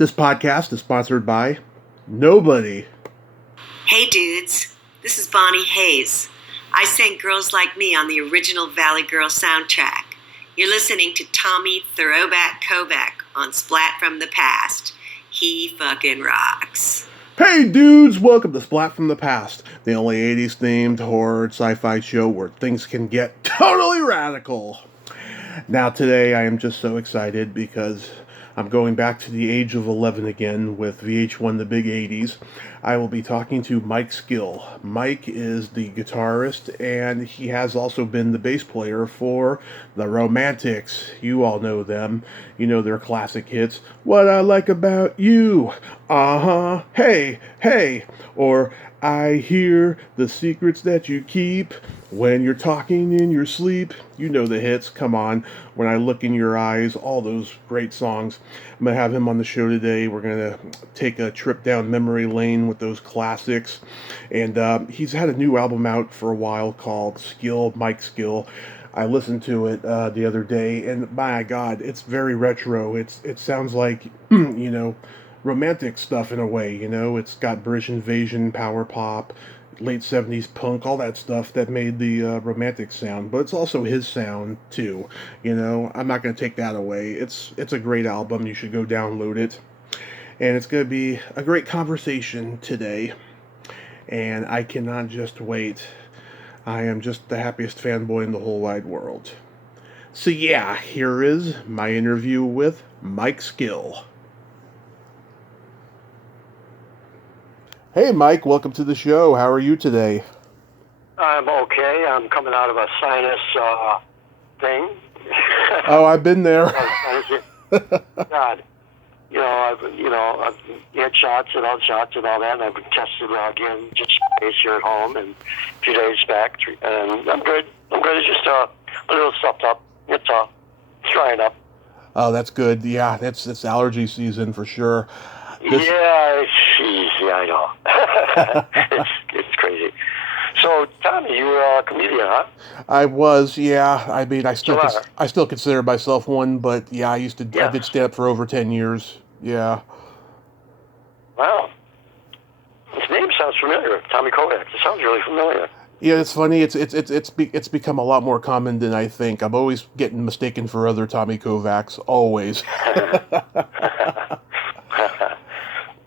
This podcast is sponsored by nobody. Hey dudes, this is Bonnie Hayes. I sang Girls Like Me on the original Valley Girl soundtrack. You're listening to Tommy Throwback Kovac on Splat from the Past. He fucking rocks. Hey dudes, welcome to Splat from the Past, the only 80s themed horror sci-fi show where things can get totally radical. Now today I am just so excited because I'm going back to the age of 11 again with VH1 The Big 80s. I will be talking to Mike Skill. Mike is the guitarist, and he has also been the bass player for The Romantics. You all know them. You know their classic hits, What I Like About You, Uh-huh, Hey, Hey, or I Hear the Secrets That You Keep, When You're Talking in Your Sleep. You know the hits, come on, When I Look in Your Eyes, all those great songs. I'm going to have him on the show today. We're going to take a trip down memory lane with those classics. And he's had a new album out for a while called Skill, Mike Skill. I listened to it the other day, and my God, it's very retro. It sounds like, romantic stuff in a way, It's got British Invasion, power pop, late 70s punk, all that stuff that made the romantic sound, but it's also his sound too, I'm not going to take that away. It's a great album. You should go download it, and it's going to be a great conversation today, and I cannot just wait. I am just the happiest fanboy in the whole wide world. So yeah, here is my interview with Mike Skill. Hey Mike, welcome to the show. How are you today? I'm okay. I'm coming out of a sinus thing. Oh, I've been there. God, I've had shots and all that, and I've been tested again just here at home and a few days back, and I'm good. It's just a little stuffed up. It's drying up. Oh, that's good. Yeah, it's allergy season for sure. Yeah, I know. it's crazy. So, Tommy, you were a comedian, huh? I was, yeah. I mean, I still consider myself one, but yeah, I did stand up for over 10 years. Yeah. Wow. His name sounds familiar, Tommy Kovac. It sounds really familiar. Yeah, it's funny. It's become a lot more common than I think. I'm always getting mistaken for other Tommy Kovacs, always.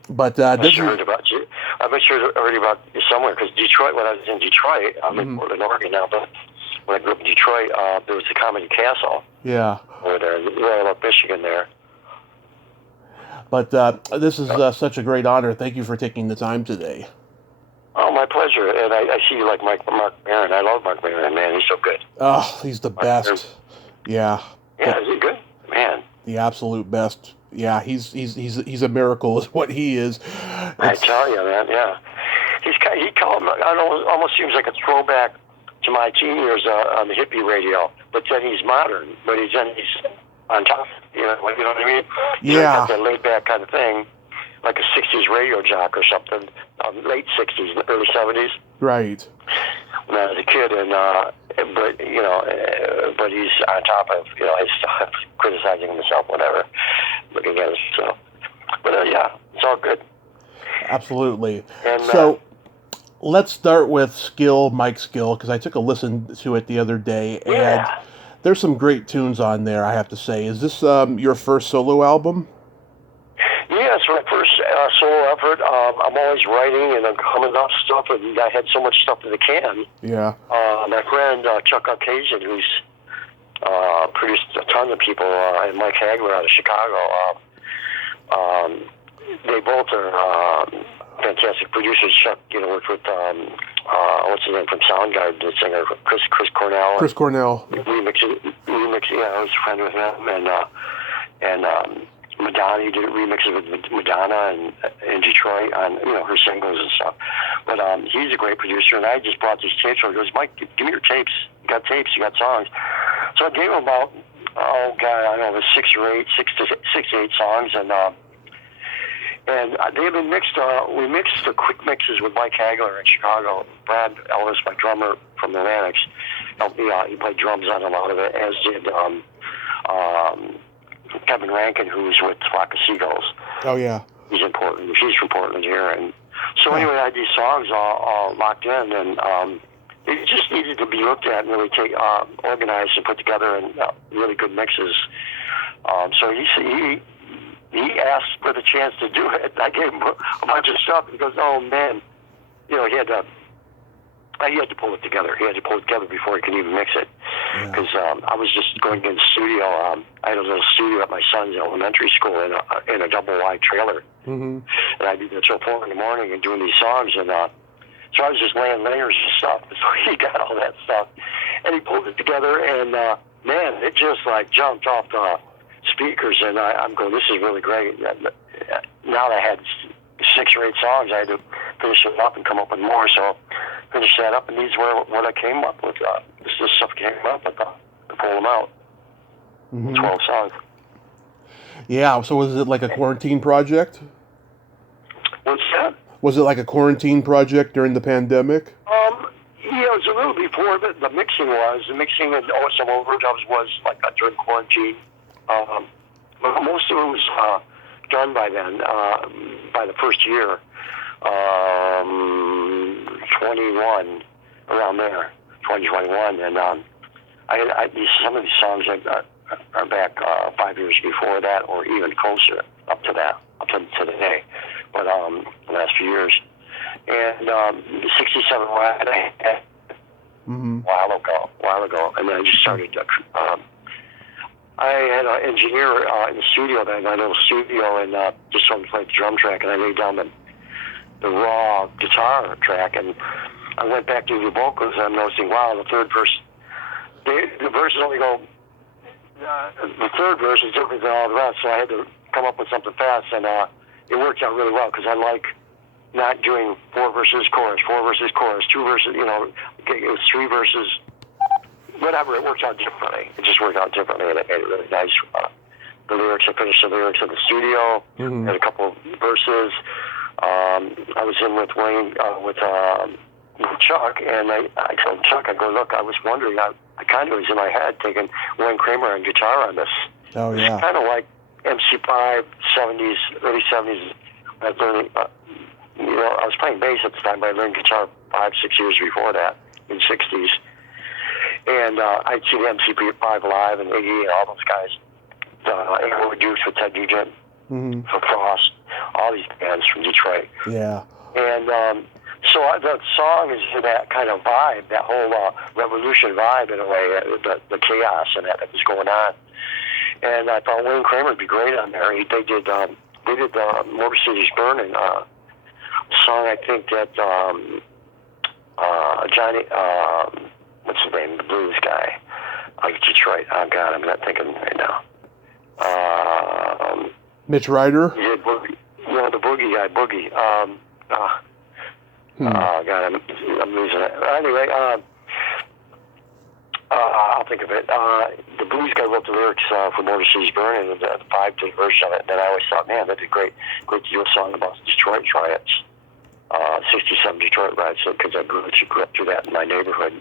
But I'm sure heard about you. I'm sure I heard about you somewhere, because Detroit. When I was in Detroit, I'm in Portland, Oregon now. But when I grew up in Detroit, there was the Comedy Castle. Yeah. Over there, right up Michigan there. But this is such a great honor. Thank you for taking the time today. Oh, my pleasure. And I see you like Mark Maron. I love Mark Maron, man. He's so good. Oh, he's the best. Maron. Yeah. Yeah, is he good? Man. The absolute best. Yeah, he's a miracle is what he is. I tell you, man, yeah. He called, almost seems like a throwback to my teen years on the hippie radio, but then he's modern, but he's on top, you know what I mean? Yeah. Like that laid back kind of thing, like a 60s radio jock or something, late 60s, early 70s. Right. When I was a kid, but he's on top of, his stuff, criticizing himself, whatever, looking at it, so. But yeah, it's all good. Absolutely. And, so, let's start with Mike Skill, because I took a listen to it the other day, and there's some great tunes on there, I have to say. Is this your first solo album? Yeah, it's my first solo effort. I'm always writing and I'm coming up stuff, and I had so much stuff in the can. Yeah. My friend Chuck Occasion, who's produced a ton of people, and Mike Hagler out of Chicago, they both are fantastic producers. Chuck, worked with what's his name from Soundgarden, the singer Chris Cornell. Chris Cornell. Remixing. Yeah, I was a friend with him, and Madonna. He did remixes with Madonna in Detroit on her singles and stuff. But he's a great producer, and I just brought these tapes. So he goes, Mike, give me your tapes. You got tapes. You got songs. So I gave him about I don't know, 6 to 8 songs, and they've been mixed. We mixed the quick mixes with Mike Hagler in Chicago. Brad Ellis, my drummer from the Romantics, helped me out. He played drums on a lot of it, as did Kevin Rankin, who's with Flock of Seagulls. Oh yeah. He's in Portland. He's from Portland here, and so anyway, I had these songs all locked in, and it just needed to be looked at and really organized and put together in really good mixes. So he asked for the chance to do it. I gave him a bunch of stuff, and he goes, "Oh man, he had to pull it together. He had to pull it together before he could even mix it." Because I was just going in the studio. I had a little studio at my son's elementary school in a double wide trailer, and I'd be there till 4 a.m. and doing these songs, and so I was just laying layers of stuff. So he got all that stuff, and he pulled it together, and man, it just like jumped off the speakers, and I'm going, this is really great. Now that I had 6 or 8 songs, I had to finish them up and come up with more. So finished that up, and these were what I came up with. This stuff came up with to pull them out. 12 songs. Yeah. So was it like a quarantine project? What's that? Was it like a quarantine project during the pandemic? Yeah, it was a little before the mixing was. The mixing and some overdubs was like during quarantine. But most of it was done by then, by the first year, 21, around there, 2021. And some of these songs are back 5 years before that, or even closer, up to today. But the last few years. And 67 Ride I had a while ago. And then I just started, I had an engineer in the studio, my little studio, and just started playing the drum track, and I laid down the raw guitar track, and I went back to the vocals, and I'm noticing, wow, the third verse, the verses only go, the third verse is different than all the rest, so I had to come up with something fast, and it worked out really well, because I like not doing 4 verses, chorus, 2 verses, it was 3 verses, whatever, it worked out differently. It just worked out differently, and it made it really nice. The lyrics, I finished the lyrics in the studio, and a couple of verses. I was in with Wayne, with Chuck, and I told Chuck, I go, look, I was wondering, I kind of was in my head thinking Wayne Kramer on guitar on this. Oh, yeah. It's kind of like MC5, 70s, early 70s. I was learning, I was playing bass at the time, but I learned guitar 5-6 years before that, in 60s. And I'd see the MC5 live, and Iggy and all those guys, Airwood Dukes with Ted Nugent, for Frost, all these bands from Detroit. Yeah. And so the song is that kind of vibe, that whole revolution vibe in a way, the chaos and that was going on. And I thought Wayne Kramer would be great on there. They did Motor City's Burning, a song I think that Johnny, what's his name, the blues guy, Detroit. Oh God, I'm not thinking right now. Mitch Ryder? Yeah, the boogie guy, Boogie. Oh God, I'm losing it. Anyway, I'll think of it. The blues guy wrote the lyrics for Motor City's Burning, and the 5-day version of it. And then I always thought, man, that'd be great to do a song about the Detroit riots. 67 Detroit riots, because I grew up through that in my neighborhood.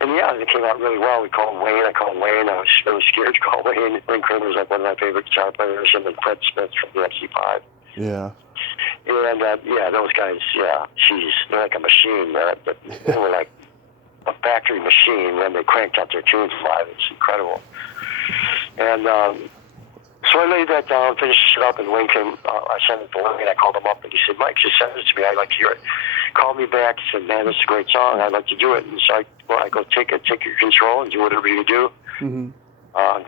And, it came out really well. I called Wayne. I was really scared to call Wayne. Wayne Kramer was like one of my favorite guitar players, and then Fred Smith from the MC5. Yeah. And those guys, they're like a machine. They were like a factory machine when they cranked out their tunes live. It's incredible. And so I laid that down, finished it up, and Wayne came. I sent it to Wayne, and I called him up, and he said, "Mike, just send it to me. I'd like to hear it." Called me back. He said, "Man, this is a great song. I'd like to do it." And so I go, take your control and do whatever you do. Give me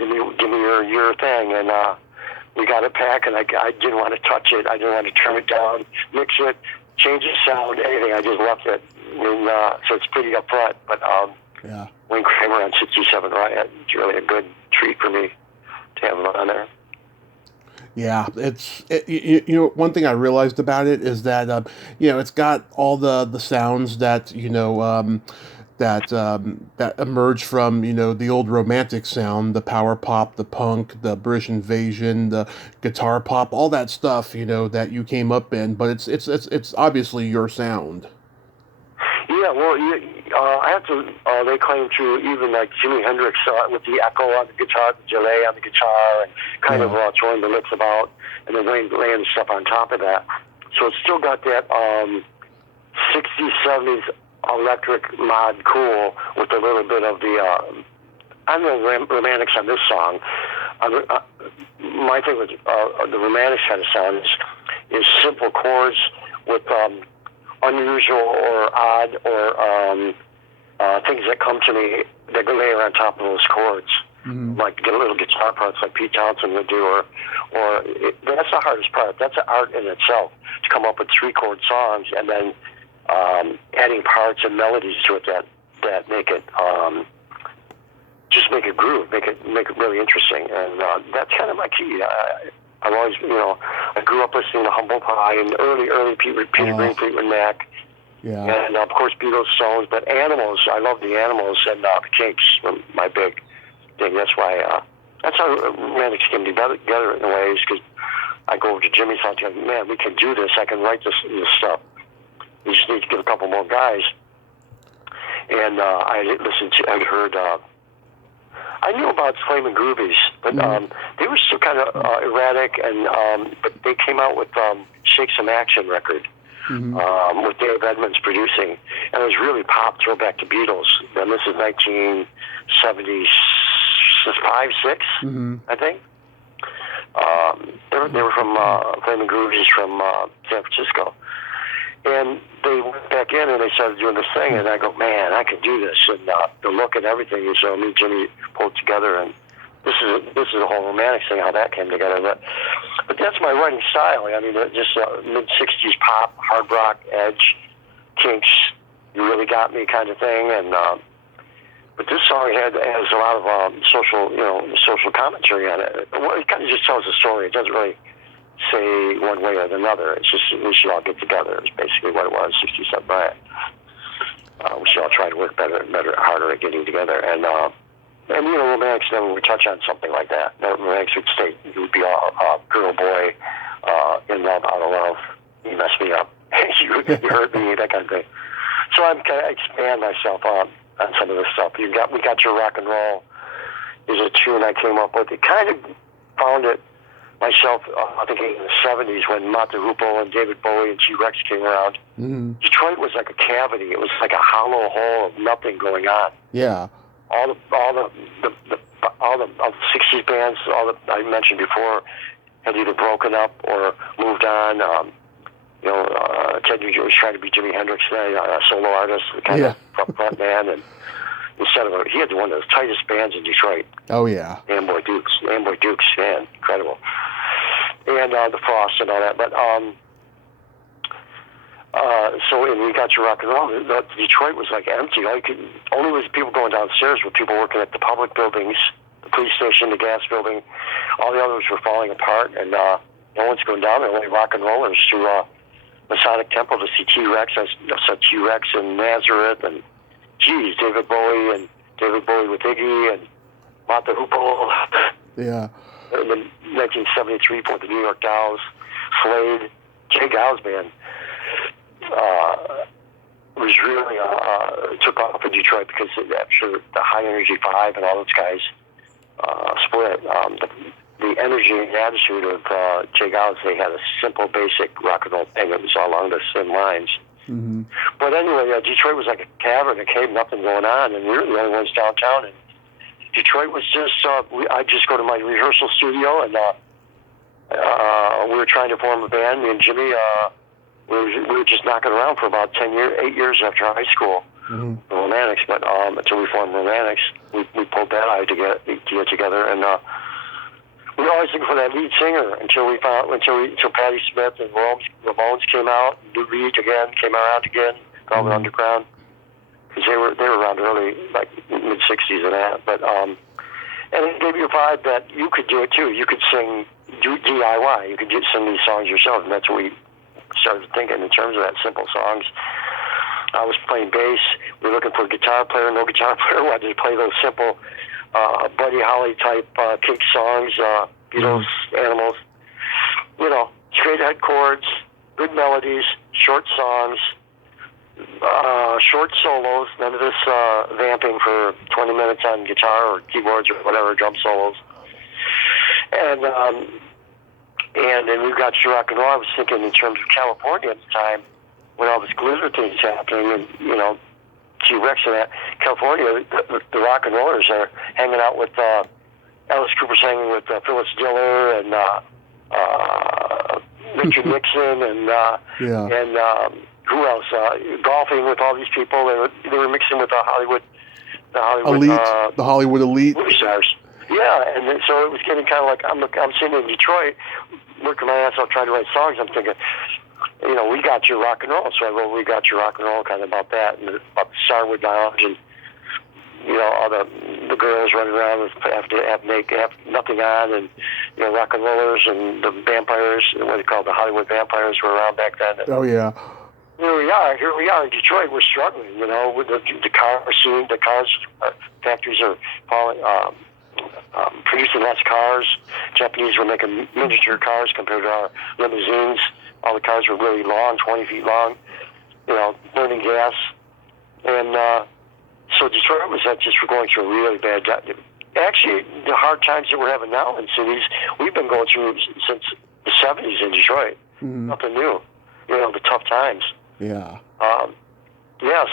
your thing, and we got it back, and I didn't want to touch it. I didn't want to turn it down, mix it, change the sound, anything. I just left it, and so it's pretty upfront. But Wayne Kramer on 67 Riot, it's really a good treat for me to have him on there. Yeah, one thing I realized about it is that it's got all the sounds that that emerge from the old romantic sound, the power pop, the punk, the British invasion, the guitar pop, all that stuff that you came up in. But it's obviously your sound. Yeah, Yeah, well, I have to lay claim to even like Jimi Hendrix with the echo on the guitar, the delay on the guitar, and kind of throwing the licks about, and then laying stuff on top of that. So it's still got that 60s, 70s electric mod cool with a little bit of the, I don't know, romantics on this song. My thing with the romantic kind of sound is simple chords with unusual or odd or things that come to me that go layer on top of those chords. Mm-hmm. Like get little guitar parts like Pete Townsend would do, or that's the hardest part. That's an art in itself, to come up with 3-chord songs and then adding parts and melodies to it that make it just make it groove, make it really interesting, and that's kind of my key. I've always, I grew up listening to Humble Pie and early Peter Green, Fleetwood Mac, and of course Beatles, Stones, but Animals. I love the Animals, and the Kinks were my big thing. That's why that's how romantics came together in a way, is because I go over to Jimmy's house and go, man, we can do this. I can write this stuff. We just need to get a couple more guys. And I'd heard. I knew about Flamin' Groovies, but they were still kind of erratic, and but they came out with Shake Some Action record with Dave Edmunds producing, and it was really pop, throwback to Beatles. And this is 1975, 6, I think. They were from Flamin' Groovies from San Francisco. And they went back in and they started doing this thing, and I go, man, I can do this, and the look and everything. And so me and Jimmy pulled together, and this is the whole romantic thing, how that came together. But that's my writing style. I mean, just mid-60s pop, hard rock, edge, Kinks, You Really Got Me kind of thing. And but this song has a lot of social commentary on it. It kind of just tells a story. It doesn't really say one way or another. It's just we should all get together. It's basically what it was. 67 Riot. We should all try to work better, harder at getting together. And romantics never would touch on something like that. Romantics would stay. It would be a girl, boy, in love, out of love. You messed me up. you hurt me. That kind of thing. So I'm kind of expand myself on some of this stuff. We got Your Rock and Roll is a tune I came up with. It kind of found it myself, I think in the 70s when Mata Hoople and David Bowie and T-Rex came around. Detroit was like a cavity. It was like a hollow hole of nothing going on. Yeah. All the 60s bands, I mentioned before, had either broken up or moved on. Ted Nugent was trying to be Jimi Hendrix, a solo artist, kind of front man, and he had one of the tightest bands in Detroit. Oh yeah, Amboy Dukes, man, incredible, and the Frost and all that. But and we got Your Rock and Roll. Detroit was like empty. Only was people going downstairs were people working at the public buildings, the police station, the gas building. All the others were falling apart, and no one's going down there. Only rock and rollers to Masonic Temple to see T-Rex. I saw T-Rex in Nazareth, and David Bowie with Iggy, and Mata Hoople. Yeah. In 1973 for the New York Dolls, Slade, Jay Gow's band was really took off in Detroit because after the High Energy Five and all those guys split. The energy and attitude of Jay Gow's, they had a simple, basic rock and roll thing that was all along the same lines. But anyway, Detroit was like a cavern, a cave, nothing going on, and we were the only ones downtown. And Detroit was just, I'd just go to my rehearsal studio, and we were trying to form a band. Me and Jimmy, we were just knocking around for about 8 years after high school, the Romantics. But until we formed Romantics, we pulled that out to get together, and we were always looking for that lead singer until Patti Smith and Ramones came out. Lou Reed came around again, Velvet Underground, because they were around early, like mid '60s and that. But and it gave you a vibe that you could do it too. You could do DIY. You could sing these songs yourself, and that's what we started thinking in terms of that, simple songs. I was playing bass. We were looking for a guitar player. No guitar player wanted to play those simple Buddy Holly type kick songs, Beatles, Animals, straight head chords, good melodies, short songs, Short solos, none of this vamping for 20 minutes on guitar or keyboards or whatever, drum solos. And then we've got your rock and roll. I was thinking in terms of California at the time, when all this glitter thing's happening, and T-Rex and that. California, the rock and rollers are hanging out with Alice Cooper's hanging with Phyllis Diller and Richard Nixon and who else? Golfing with all these people. They were mixing with the Hollywood elite, the Hollywood elite movie stars. Yeah, and then, so it was getting kind of like I'm sitting in Detroit, working my ass off trying to write songs. I'm thinking, we got your rock and roll. So I wrote "We Got Your Rock and Roll" kind of about that, and about the Starwood Lounge, and all the girls running around with have nothing on, and rock and rollers and the vampires, what they call the Hollywood vampires, were around back then. Oh yeah. Here we are in Detroit. We're struggling, with the car scene. The cars factories are falling, producing less cars. Japanese were making miniature cars compared to our limousines. All the cars were really long, 20 feet long, burning gas. And so Detroit was just going through a really bad time. Actually, the hard times that we're having now in cities, we've been going through since the 70s in Detroit. Mm-hmm. Nothing new. The tough times. Yeah.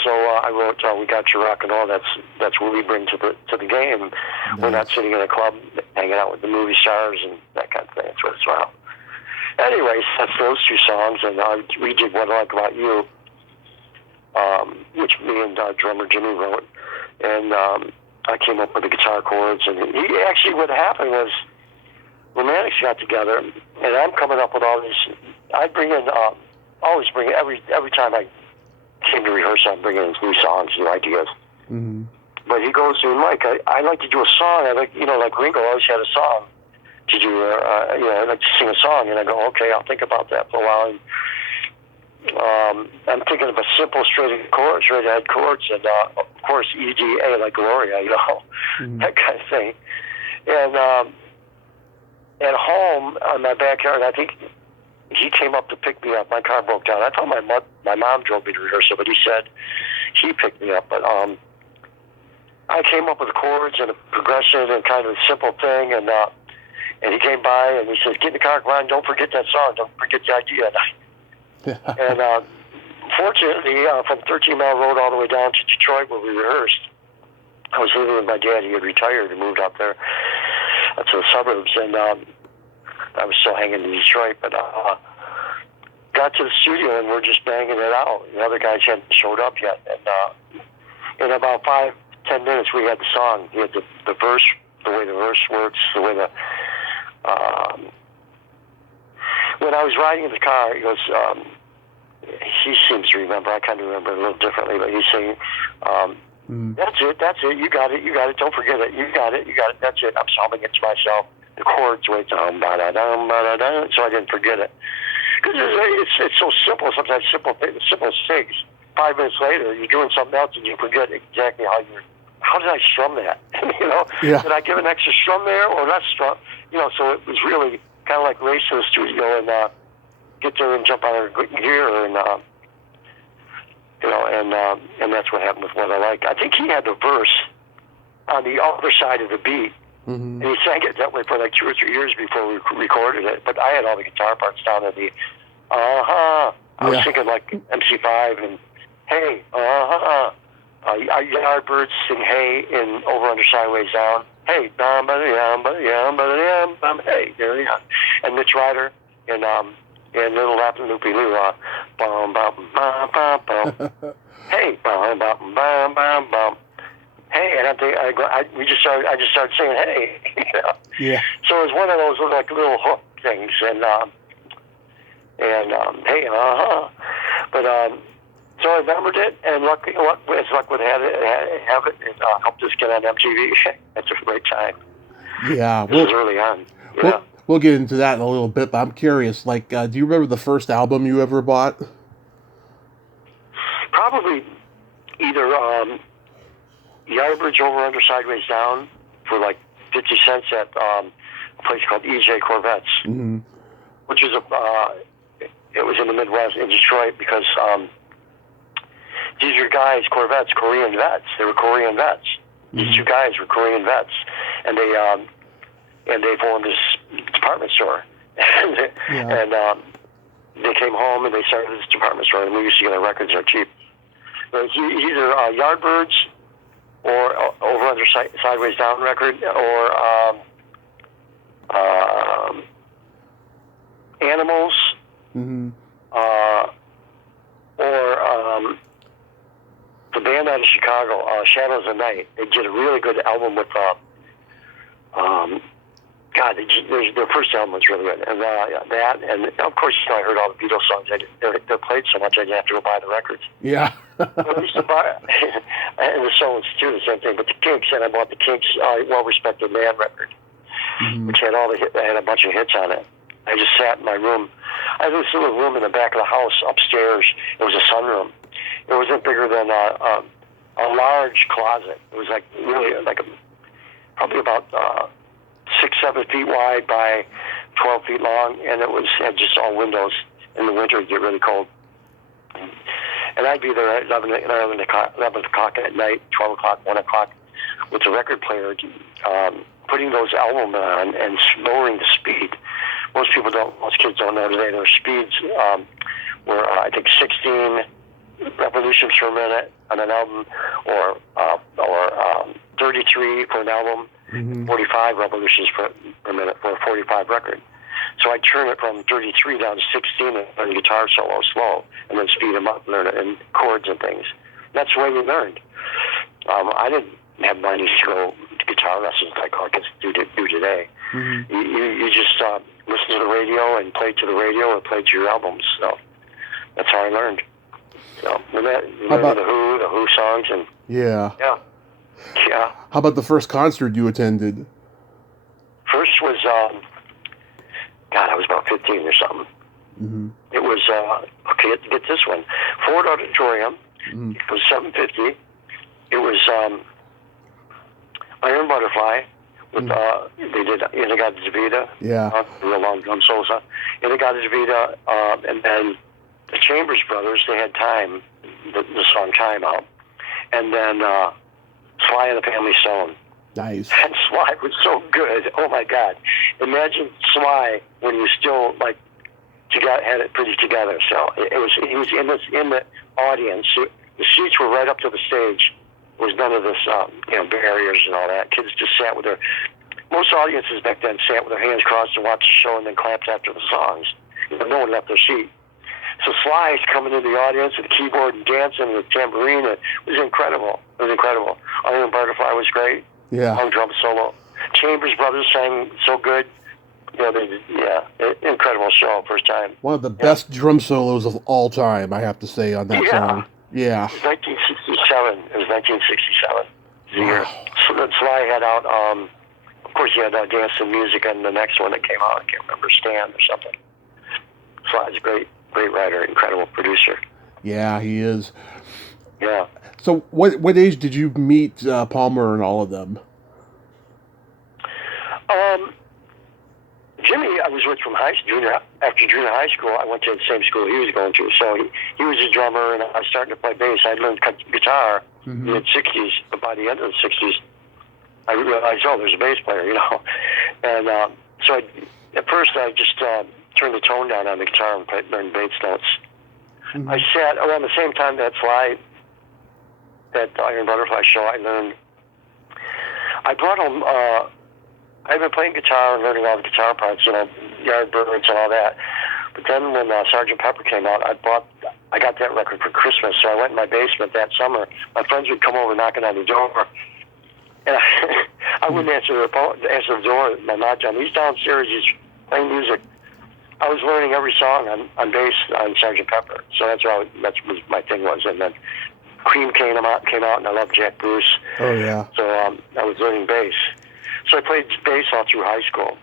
So I wrote "We Got Your Rock and Roll." That's what we bring to the game. Nice. We're not sitting in a club hanging out with the movie stars and that kind of thing. That's what it's about. Anyways, that's those two songs, and we did "What I Like About You," which me and drummer Jimmy wrote, and I came up with the guitar chords. And what happened was, Romantics got together, and I'm coming up with all these. I bring in. Always bring every time I came to rehearsal, I'm bringing in new songs, new ideas. Mm-hmm. But he goes to Mike. I like to do a song. I like like Ringo always had a song to do. I like to sing a song, and I go, okay, I'll think about that for a while. And, I'm thinking of a simple straight ahead chords, and of course EDA like Gloria, mm-hmm. that kind of thing. And at home on my backyard, I think. He came up to pick me up. My car broke down. I thought my mom drove me to rehearsal, but he said he picked me up. But I came up with the chords and a progression and kind of a simple thing. And he came by and he said, "Get in the car, come on, don't forget that song. Don't forget the idea." And fortunately, from 13 Mile Road all the way down to Detroit where we rehearsed, I was living with my dad. He had retired and moved out there to the suburbs. And I was still hanging in Detroit, but got to the studio and we're just banging it out. The other guys hadn't showed up yet, and in about 5-10 minutes we had the song. We had the verse, the way the verse works, the way the. When I was riding in the car, he goes. He seems to remember. I kind of remember a little differently, but he's saying, "That's it. You got it. Don't forget it. You got it. That's it." I'm humming it to myself. The chords went down, so I didn't forget it. Because it's so simple. Sometimes simple things. 5 minutes later, you're doing something else and you forget exactly how did I strum that? Yeah. Did I give an extra strum there or less strum? So it was really kind of like race to the studio and get there and jump on a gear and and that's what happened with "What I Like." I think he had the verse on the other side of the beat. Mm-hmm. And he sang it that way for like 2 or 3 years before we recorded it. But I had all the guitar parts down at the I was thinking like MC5 and hey, our Yardbirds sing hey in Over Under Sideways Down. Hey, bum ba yum ba yum ba yum bum hey, there you go. And Mitch Ryder and Little Lappin' Loopy Loo, bum bum bum bum bum. Hey, bum bum bum bum bum. Hey, and I just started saying hey. Yeah. So it was one of those like little hook things, and hey, But so I remembered it, and luck would have it, and helped us get on MTV. That's a great time. Yeah. This was early on. Yeah. We'll get into that in a little bit, but I'm curious. Like, do you remember the first album you ever bought? Probably either. Yardbirds Over Under Sideways Down for like 50 cents at a place called EJ Corvettes, mm-hmm. which was it was in the Midwest in Detroit because these are guys, Corvettes, Korean vets. They were Korean vets. These two guys were Korean vets, and they formed this department store. And they came home and they started this department store, and we used to get our records there cheap. But either Yardbirds or Over Under Sideways Down record, or Animals, or the band out of Chicago, Shadows of Night. They did a really good album with their first album was really good, and that, and of course, I heard all the Beatles songs. They're played so much, I didn't have to go buy the records. Yeah. I used to buy, and the Stones too, the same thing. But the Kinks, and I bought the Kinks Well-Respected Man record, which had had a bunch of hits on it. I just sat in my room. I had this little room in the back of the house upstairs. It was a sunroom. It wasn't bigger than a large closet. It was like really probably about 6-7 feet wide by 12 feet long, and had just all windows. In the winter, it'd get really cold. And I'd be there at 11 o'clock at night, 12 o'clock, 1 o'clock, with the record player, putting those albums on and lowering the speed. Most kids don't know today. Their speeds were, I think, 16 revolutions per minute on an album, or 33 for an album, 45 revolutions per minute for a 45 record. So I turn it from 33 down to 16 and learn the guitar solo slow, and then speed them up, learn it in chords and things. That's the way we learned. I didn't have money to go to guitar lessons like our kids do today. You just listen to the radio and play to the radio or play to your albums. So that's how I learned. So the Who songs, and yeah. How about the first concert you attended? First was I was about 15 or something. It was get this one, Ford Auditorium. It was $750. It was Iron Butterfly with they did Inagata Davida. Real long drum solos. Inagata Davida, and then the Chambers Brothers. They had Time, the song Time out, and then Sly and the Family Stone. Nice. And Sly was so good. Oh my God! Imagine Sly when he was still had it pretty together. So he was in the audience. The seats were right up to the stage. There was none of this barriers and all that. Kids just sat with most audiences back then sat with their hands crossed and watched the show and then clapped after the songs. No one left their seat. So Sly's coming in the audience with the keyboard and dancing with tambourine. It was incredible. Iron Butterfly was great. Yeah. Long drum solo. Chambers Brothers sang so good. Incredible show, first time. One of the best drum solos of all time, I have to say, on that song. Yeah. It was 1967. It was 1967. Wow. So then Sly had out, of course, he had Dance and Music on the next one that came out. I can't remember, Stan or something. Sly's a great writer, incredible producer. Yeah, he is. Yeah. So what age did you meet Palmer and all of them? Jimmy, I was with from after junior high school. I went to the same school he was going to. So he was a drummer, and I was starting to play bass. I learned guitar in the mid-'60s, but by the end of the '60s, I realized, there's a bass player, And so at first I just turned the tone down on the guitar and learned bass notes. I sat around the same time that Iron Butterfly show. I brought home. I've been playing guitar and learning all the guitar parts, Yardbirds and all that. But then when Sgt. Pepper came out, I got that record for Christmas. So I went in my basement that summer. My friends would come over knocking on the door, and I wouldn't answer the door. My mom, John, he's downstairs. He's playing music. I was learning every song on bass on Sgt. Pepper. So that's what my thing was. And then Cream came out, and I loved Jack Bruce. Oh yeah. So I was learning bass. So I played bass all through high school.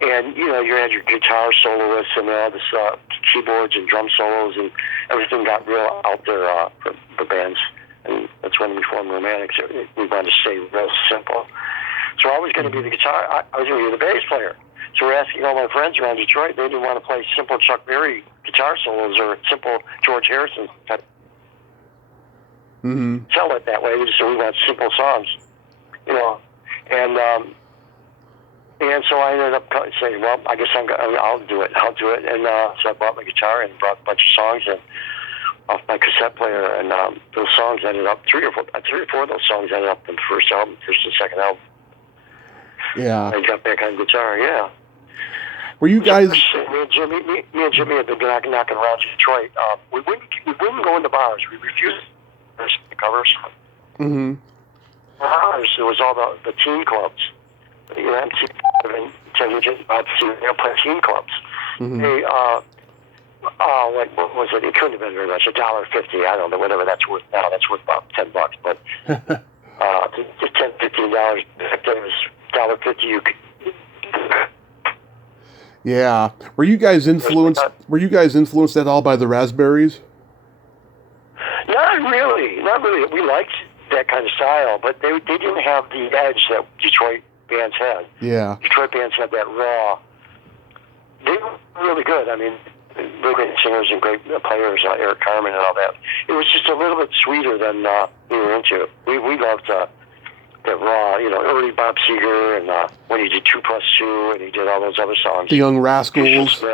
And, you had your guitar soloists and all this keyboards and drum solos, and everything got real out there for bands. And that's when we formed Romantics. We wanted to stay real simple. So I was going to be the guitar. I was going to be the bass player. So we're asking all my friends around Detroit. They didn't want to play simple Chuck Berry guitar solos or simple George Harrison type sell it that way. So we want simple songs, you know, and so I ended up saying, well, I guess I'll do it. And so I bought my guitar and brought a bunch of songs in off my cassette player, and those songs ended up three or four of those songs ended up in the first and second album. Yeah. I got back on guitar. Yeah. Were you guys? Me and Jimmy had been knocking around Detroit. We wouldn't go in the bars. We refused to cover stuff. Mm-hmm. Bars, there was all the teen clubs. You know, MC and they'll play teen clubs. Mm-hmm. They what was it? It couldn't have been very much. $1.50. I don't know, whatever that's worth now. That's worth about $10. But just $10, $15 back then was $1.50. You could. Yeah. Were you guys influenced at all by the Raspberries? Not really. We liked that kind of style, but they didn't have the edge that Detroit bands had. Yeah. Detroit bands had that raw. They were really good. I mean, really great singers and great players, Eric Carmen and all that. It was just a little bit sweeter than we were into. We loved that raw, you know, early Bob Seger, and when he did 2+2, and he did all those other songs. The Young Rascals.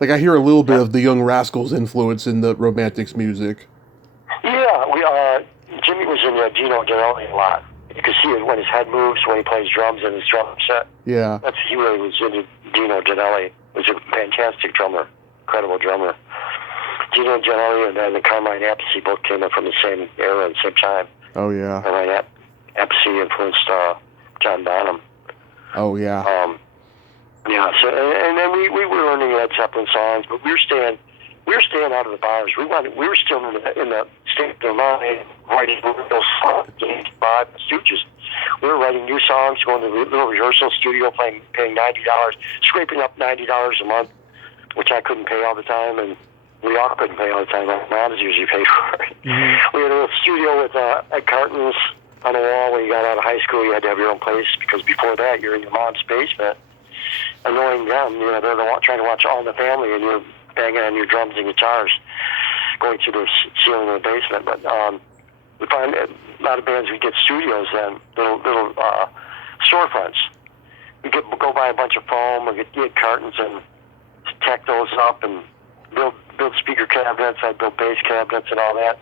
Like, I hear a little bit of the Young Rascals influence in the Romantics music. Yeah, Jimmy was in Dino Donelli a lot. You can see it when his head moves, when he plays drums in his drum set. Yeah. He really was into Dino Donelli. He was a fantastic drummer, incredible drummer. Dino Donelli and then Carmine Appice both came in from the same era and same time. Oh, yeah. Carmine Appice influenced John Bonham. Oh, yeah. Yeah, so and then we were learning Led Zeppelin songs, but we were staying out of the bars. We were still in the state of mind writing those songs, James Bond, the Stooges. We were writing new songs, going to the little rehearsal studio, paying $90, scraping up $90 a month, which I couldn't pay all the time, and we all couldn't pay all the time. My mom's usually paid for it. Mm-hmm. We had a little studio with curtains on the wall. When you got out of high school, you had to have your own place, because before that, you're in your mom's basement, annoying them. You know, they're trying to watch All in the Family, and you're banging on your drums and guitars, going through the ceiling of the basement. But we find a lot of bands, we get studios then, little storefronts. We go buy a bunch of foam, or get cartons and tack those up and build speaker cabinets. I built bass cabinets and all that.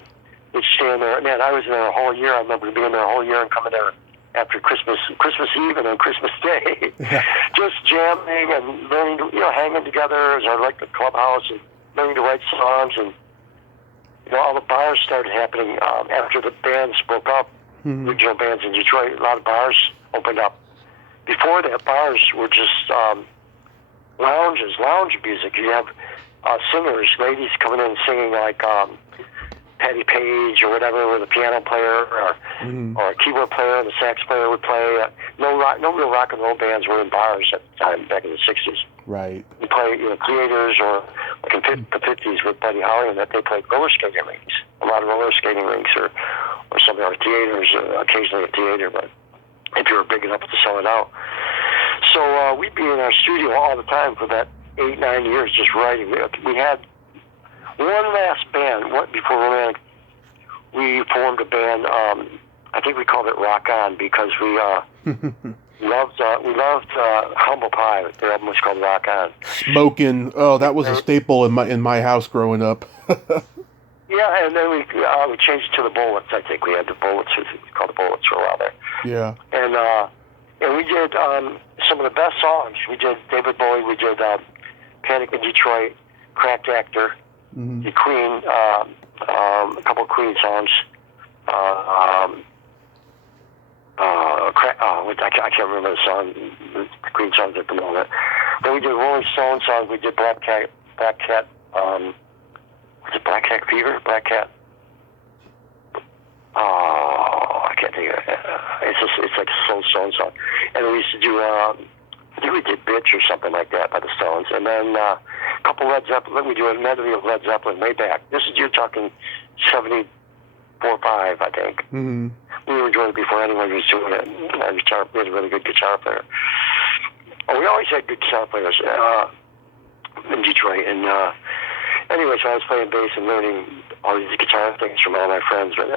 We'd stay in there. Man, I was in there a whole year. I remember being there a whole year and coming there after Christmas Eve and then Christmas Day, just jamming and learning to, hanging together as I like the clubhouse and learning to write songs. And, all the bars started happening after the bands broke up, regional bands in Detroit. A lot of bars opened up. Before that, bars were just lounge music. You have singers, ladies coming in singing like Patty Page or whatever, with a piano player or a keyboard player, and the sax player would play. No real rock and roll bands were in bars at the time, back in the 60s. Right. You play, Creators, or like in the 50s with Buddy Holly, and that they played roller skating rinks. A lot of roller skating rinks or something, or theaters, occasionally a theater, but if you were big enough to sell it out. So we'd be in our studio all the time for that 8-9 years just writing. We had one last band before Romantic. We formed a band. I think we called it Rock On, because we loved Humble Pie. Their album was called Rock On. Smoking. Oh, that was a staple in my house growing up. Yeah, and then we changed it to the Bullets. I think we had the Bullets. We called the Bullets for a while there. Yeah. And we did some of the best songs. We did David Bowie. We did Panic in Detroit, Cracked Actor, the Queen, a couple of Queen songs. I can't remember the song, the Queen songs at the moment. Then we did Rolling Stone songs. We did Black Cat. Was it Black Cat Fever? Black Cat. Oh, I can't think of it. It's like a Soul Stone song. And we used to do, I think we did Bitch or something like that by the Stones. And then a couple Led Zeppelin. We do a medley of Led Zeppelin way back. You're talking 74, 5, I think. Mm-hmm. We were doing it before anyone was doing it. We had a really good guitar player. Oh, we always had good guitar players in Detroit. And anyway, so I was playing bass and learning all these guitar things from all my friends. But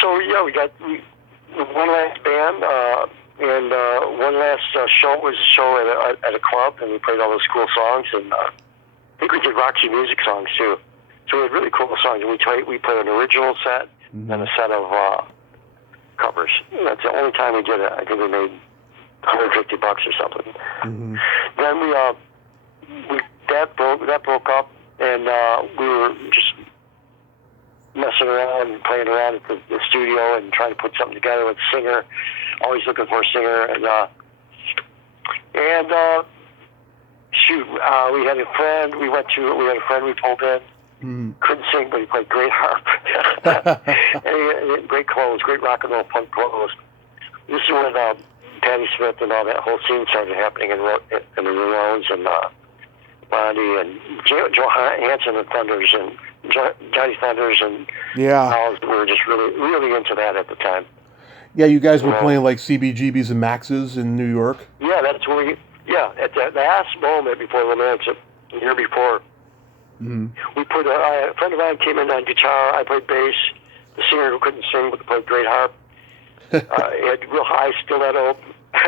so yeah, we got one last band, and one last show was a show at a club, and we played all those cool songs, and I think we did Roxy Music songs too. So we had really cool songs, and we played an original set and a set of covers. That's the only time we did it. I think we made $150 or something. Mm-hmm. Then that broke up, and we were just messing around and playing around at the studio and trying to put something together with a singer. Always looking for a singer, and shoot, we had a friend. We had a friend we pulled in. Couldn't sing, but he played great harp. And he had great clothes, great rock and roll punk clothes. This is when Patti Smith and all that whole scene started happening in the Ramones and Blondie and Joe Hansen and Thunders and Johnny Thunders and we were just really, really into that at the time. Yeah, you guys were playing like CBGBs and Maxes in New York? Yeah, that's when at the last moment before Romantic, a year before, we put a friend of mine came in on guitar, I played bass, the singer who couldn't sing but played great harp. He had real high stiletto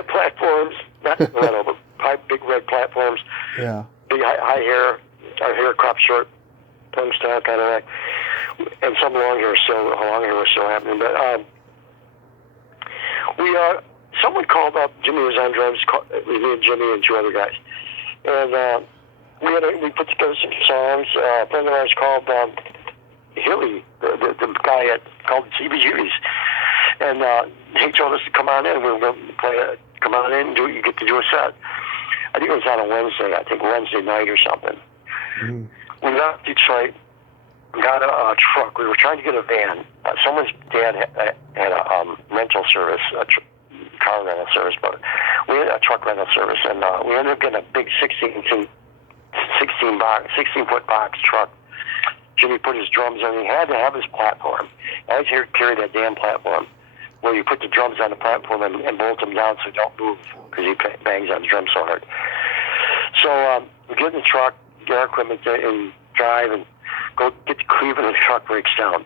platforms, not stiletto, but high, big red platforms. Yeah. Big high hair, our hair cropped short, tongue style kind of like, and some long hair was still happening. But someone called up. Jimmy was on drums. Me and Jimmy and two other guys, and we put together some songs. A friend of ours called Hilly, the guy called CBGBs, and he told us to come on in. We were going to play. Come on in, you get to do a set. I think it was on a Wednesday. I think Wednesday night or something. We left Detroit. Got a truck. We were trying to get a van. Someone's dad had a rental service, car rental service, but we had a truck rental service, and we ended up getting a big 16-foot box truck. Jimmy put his drums in. He had to have his platform. I always carry that damn platform where you put the drums on the platform and bolt them down so they don't move because he bangs on the drum so hard. So we get in the truck, get our equipment and drive and go get to Cleveland, and the truck breaks down.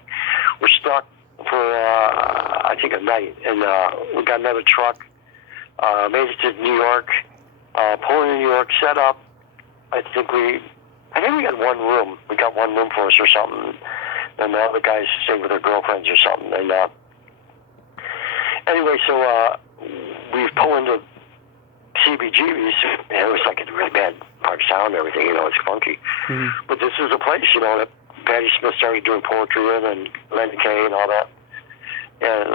We're stuck for, I think, a night, and we got another truck, made it to New York, pulled in New York, set up. I think we got one room. We got one room for us or something, and the other guys stayed with their girlfriends or something. And anyway, so we pull into CBGB's, and it was like a really bad hard sound and everything, it's funky. But this is a place, that Patti Smith started doing poetry in, and Lenny Kaye and all that. And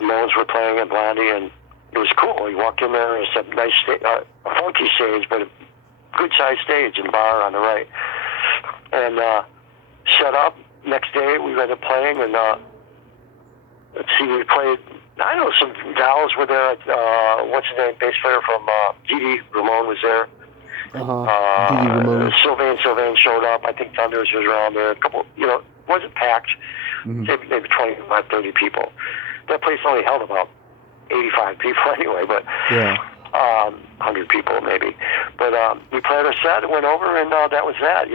Moans were playing at Blondie, and it was cool. You walked in there, it's a nice stage, a funky stage, but a good-sized stage and bar on the right. And set up. Next day, we ended up playing, and let's see, we played, I know some gals were there. What's his name? Bass player from Dee Ramone was there. Sylvain showed up. I think Thunders was around there. A couple, it wasn't packed. Maybe 25, 30 people. That place only held about 85 people anyway, but 100 people maybe. But we played our set, it went over, and that was that,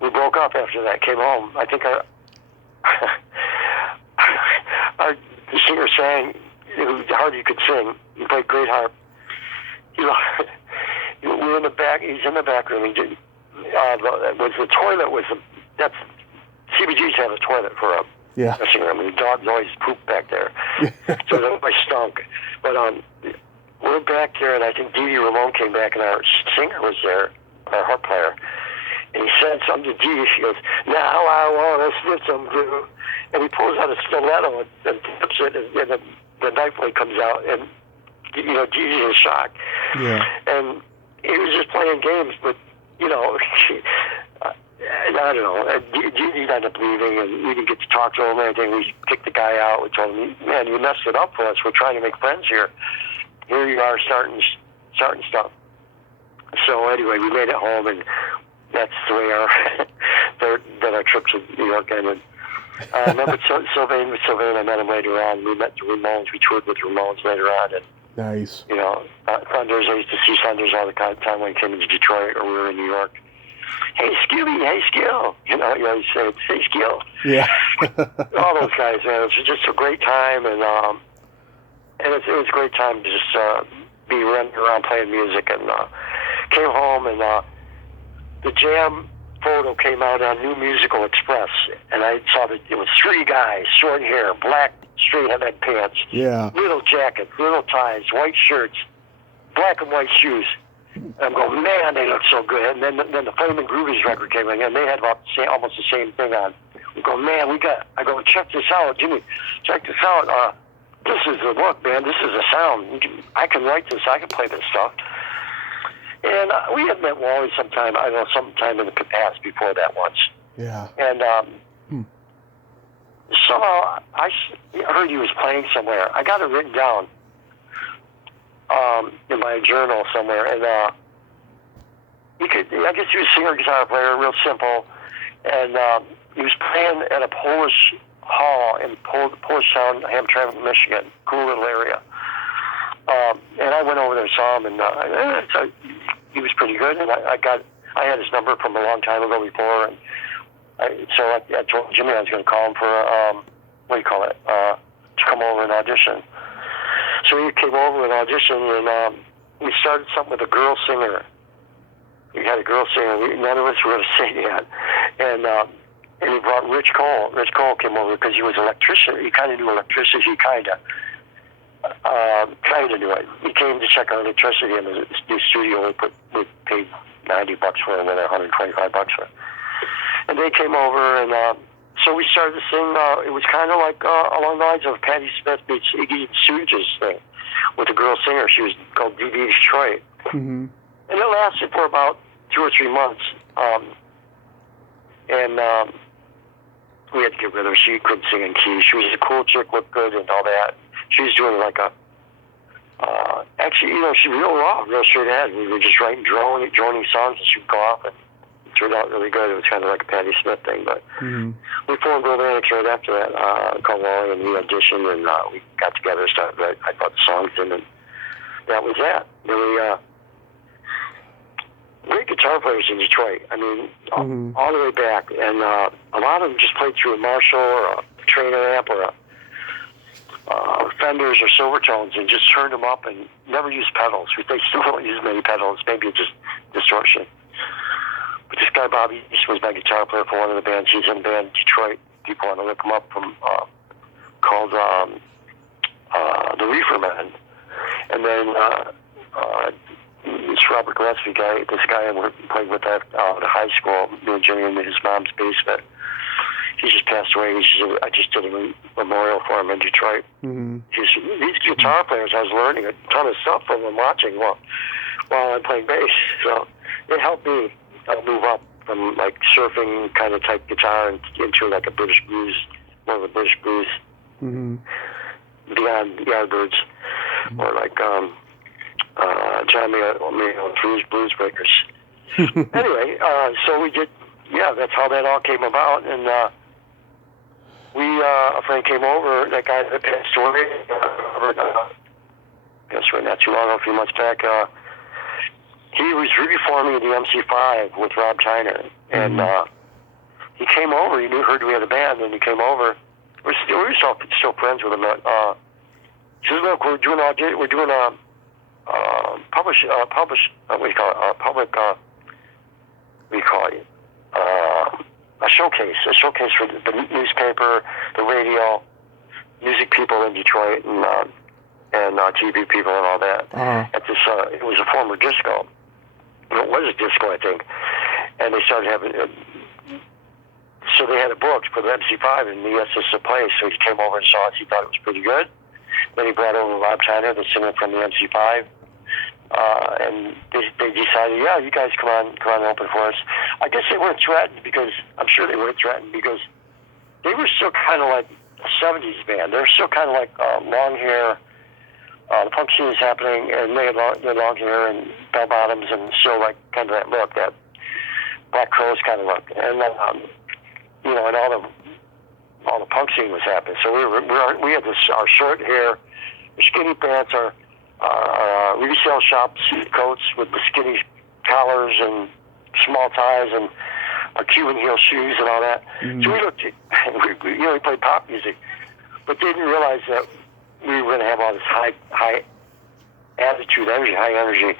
We broke up after that, came home. I think the singer sang, hardly could sing. He played great harp. We were in the back. He's in the back room. He did. The toilet that's CBG's have a toilet for a dressing room, and the dogs always poop back there, so everybody stunk. But we're back there, and I think Dee Ramone came back, and our singer was there, our harp player, and he said something to Dee. She goes, "Now I want to snip some glue," and he pulls out a stiletto and tips it, and the knife blade comes out, and Dee's in shock. And he was just playing games, but I don't know. Dee ended up leaving, and we didn't get to talk to him or anything. We kicked the guy out. We told him, "Man, you messed it up for us. We're trying to make friends here. Here you are starting stuff." So anyway, we made it home, and that's the way our trip to New York ended. I remember Sylvain. I met him later on. We met the Ramones. We toured with the Ramones later on, and Nice. You know, Thunders. I used to see Thunders all the time when I came into Detroit or we were in New York. Hey, Skilly, hey, Skill. You know, you always say, hey, Skill. Yeah. All those guys, man. It was just a great time, and it was a great time to just be running around playing music. And came home, and the Jam photo came out on New Musical Express, and I saw that it was 3 guys, short hair, black straight-headed pants, Yeah. little jackets, little ties, white shirts, black and white shoes. And I'm going, man, they look so good. And then the Flamin' Groovies record came in, and they had almost the same thing on. We go, man, I go, check this out, Jimmy, check this out. This is the look, man. This is the sound. I can write this. I can play this stuff. And we had met Wally sometime in the past before that once. Yeah. And somehow I heard he was playing somewhere. I got it written down in my journal somewhere. And I guess he was a singer, guitar player, real simple. And he was playing at a Polish hall in Polish town, Hamtramck, Michigan. Cool little area. And I went over there and saw him, and he was pretty good. And I had his number from a long time ago before, and I told Jimmy I was going to call him for to come over and audition. So he came over and auditioned, and we started something with a girl singer. We had a girl singer. None of us were going to sing yet, and he brought Rich Cole. Rich Cole came over because he was an electrician. He kind of knew electricity, kind of knew it. He came to check on electricity in the new studio. We paid $90 for it, and $125 for it. And they came over, and so we started to sing. It was kind of like along the lines of Patti Smith meets Iggy and Stooges thing with a girl singer. She was called DB Detroit. Mm-hmm. And it lasted for about 2 or 3 months. And we had to get rid of her. She couldn't sing in key. She was a cool chick, looked good and all that. She was doing like a, actually, you know, she was real raw, real straight ahead. We were just writing, droning songs, and she would go off, and it turned out really good. It was kind of like a Patti Smith thing, but we formed Bill Mannix right after that, called Wally, and we auditioned, and we got together, started, I brought the songs in, and that was that. Really, great guitar players in Detroit. I mean, all the way back, and a lot of them just played through a Marshall or a Trainer amp or a Fenders or Silvertones and just turned them up and never used pedals. They still don't use many pedals, maybe just distortion. But this guy, Bobby East, was my guitar player for one of the bands. He's in a band in Detroit. People want to look him up from called the Reefer Men. And then this Robert Gillespie guy, this guy I played with at high school, me and Jimmy in his mom's basement. He just passed away. I just did a memorial for him in Detroit. Mm-hmm. These guitar players, I was learning a ton of stuff from them watching while I'm playing bass. So it helped me move up from like surfing kind of type guitar into like a British blues, more of a British blues, beyond Yardbirds, or like John Mayo Blues Breakers. Anyway, so we did. Yeah, that's how that all came about, and a friend came over, that guy that passed away, guess right not too long, a few months back, he was reforming the MC5 with Rob Tyner, and he came over, heard we had a band, and he came over, we're still friends with him, he says, look, we're doing a public, a showcase for the newspaper, the radio, music people in Detroit, and TV people and all that. At this, it was a former disco. It was a disco, I think. And they started having, so they had it booked for the MC5, and he asked us to play. So he came over and saw us. He thought it was pretty good. Then he brought over Rob Tyner, the singer from the MC5. And they decided, yeah, you guys come on and open for us. I guess they weren't threatened because, I'm sure they weren't threatened because they were still kind of like a 70s band. They were still kind of like long hair. The punk scene was happening, and they had long hair and bell bottoms and still like kind of that look, that Black Crowes kind of look. And then, and all the punk scene was happening. So we had our short hair, our skinny pants, our resale shop suit coats with the skinny collars and small ties and our Cuban heel shoes and all that. Mm-hmm. So we looked, we played pop music, but didn't realize that we were going to have all this high attitude, high energy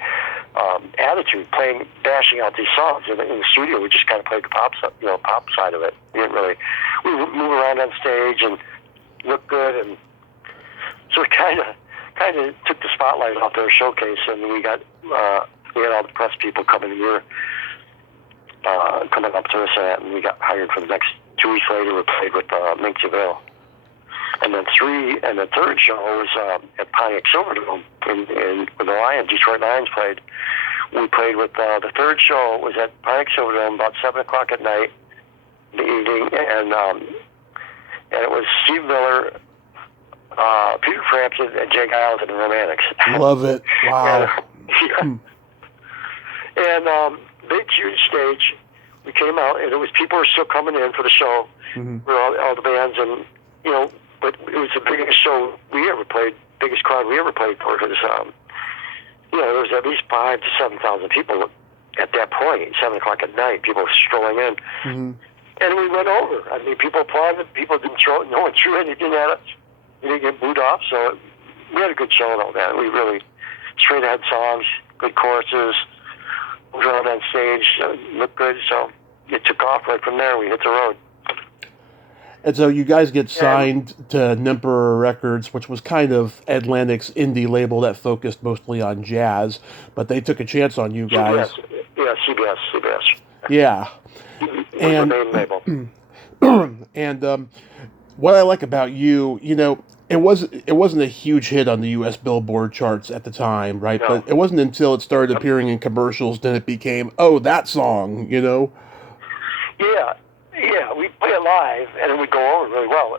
attitude, bashing out these songs in the studio. We just kind of played the pop side of it. We didn't really, we would move around on stage and look good, and so it kind of took the spotlight off their showcase, and we had all the press people coming here, coming up to us, and we got hired for the next 2 weeks later. We played with Mink DeVille. And then the third show was at Pontiac Silverdome where the Detroit Lions played. We played with the third show was at Pontiac Silverdome about 7 o'clock at night in the evening, and it was Steve Miller, Peter Frampton, and Jay Giles and the Romantics. Love it! Wow. And big huge stage. We came out, and people were still coming in for the show. Mm-hmm. For all the bands, and but it was the biggest show we ever played, biggest crowd we ever played for. Because there was at least 5,000 to 7,000 people at that point. 7 o'clock at night, people were strolling in, mm-hmm. and we went over. I mean, people applauded. People didn't throw. No one threw anything at us. We didn't get booed off. So we had a good show, though. Man, we really straight ahead songs, good choruses. We were out on stage, looked good. So it took off right from there. We hit the road. And so you guys get signed to Nemperor Records, which was kind of Atlantic's indie label that focused mostly on jazz, but they took a chance on you guys. CBS. Yeah. And the main label. And what I like about you, it wasn't a huge hit on the U.S. Billboard charts at the time, right? No. But it wasn't until it started appearing in commercials then it became, oh, that song, Yeah, we play it live, and it would go over really well.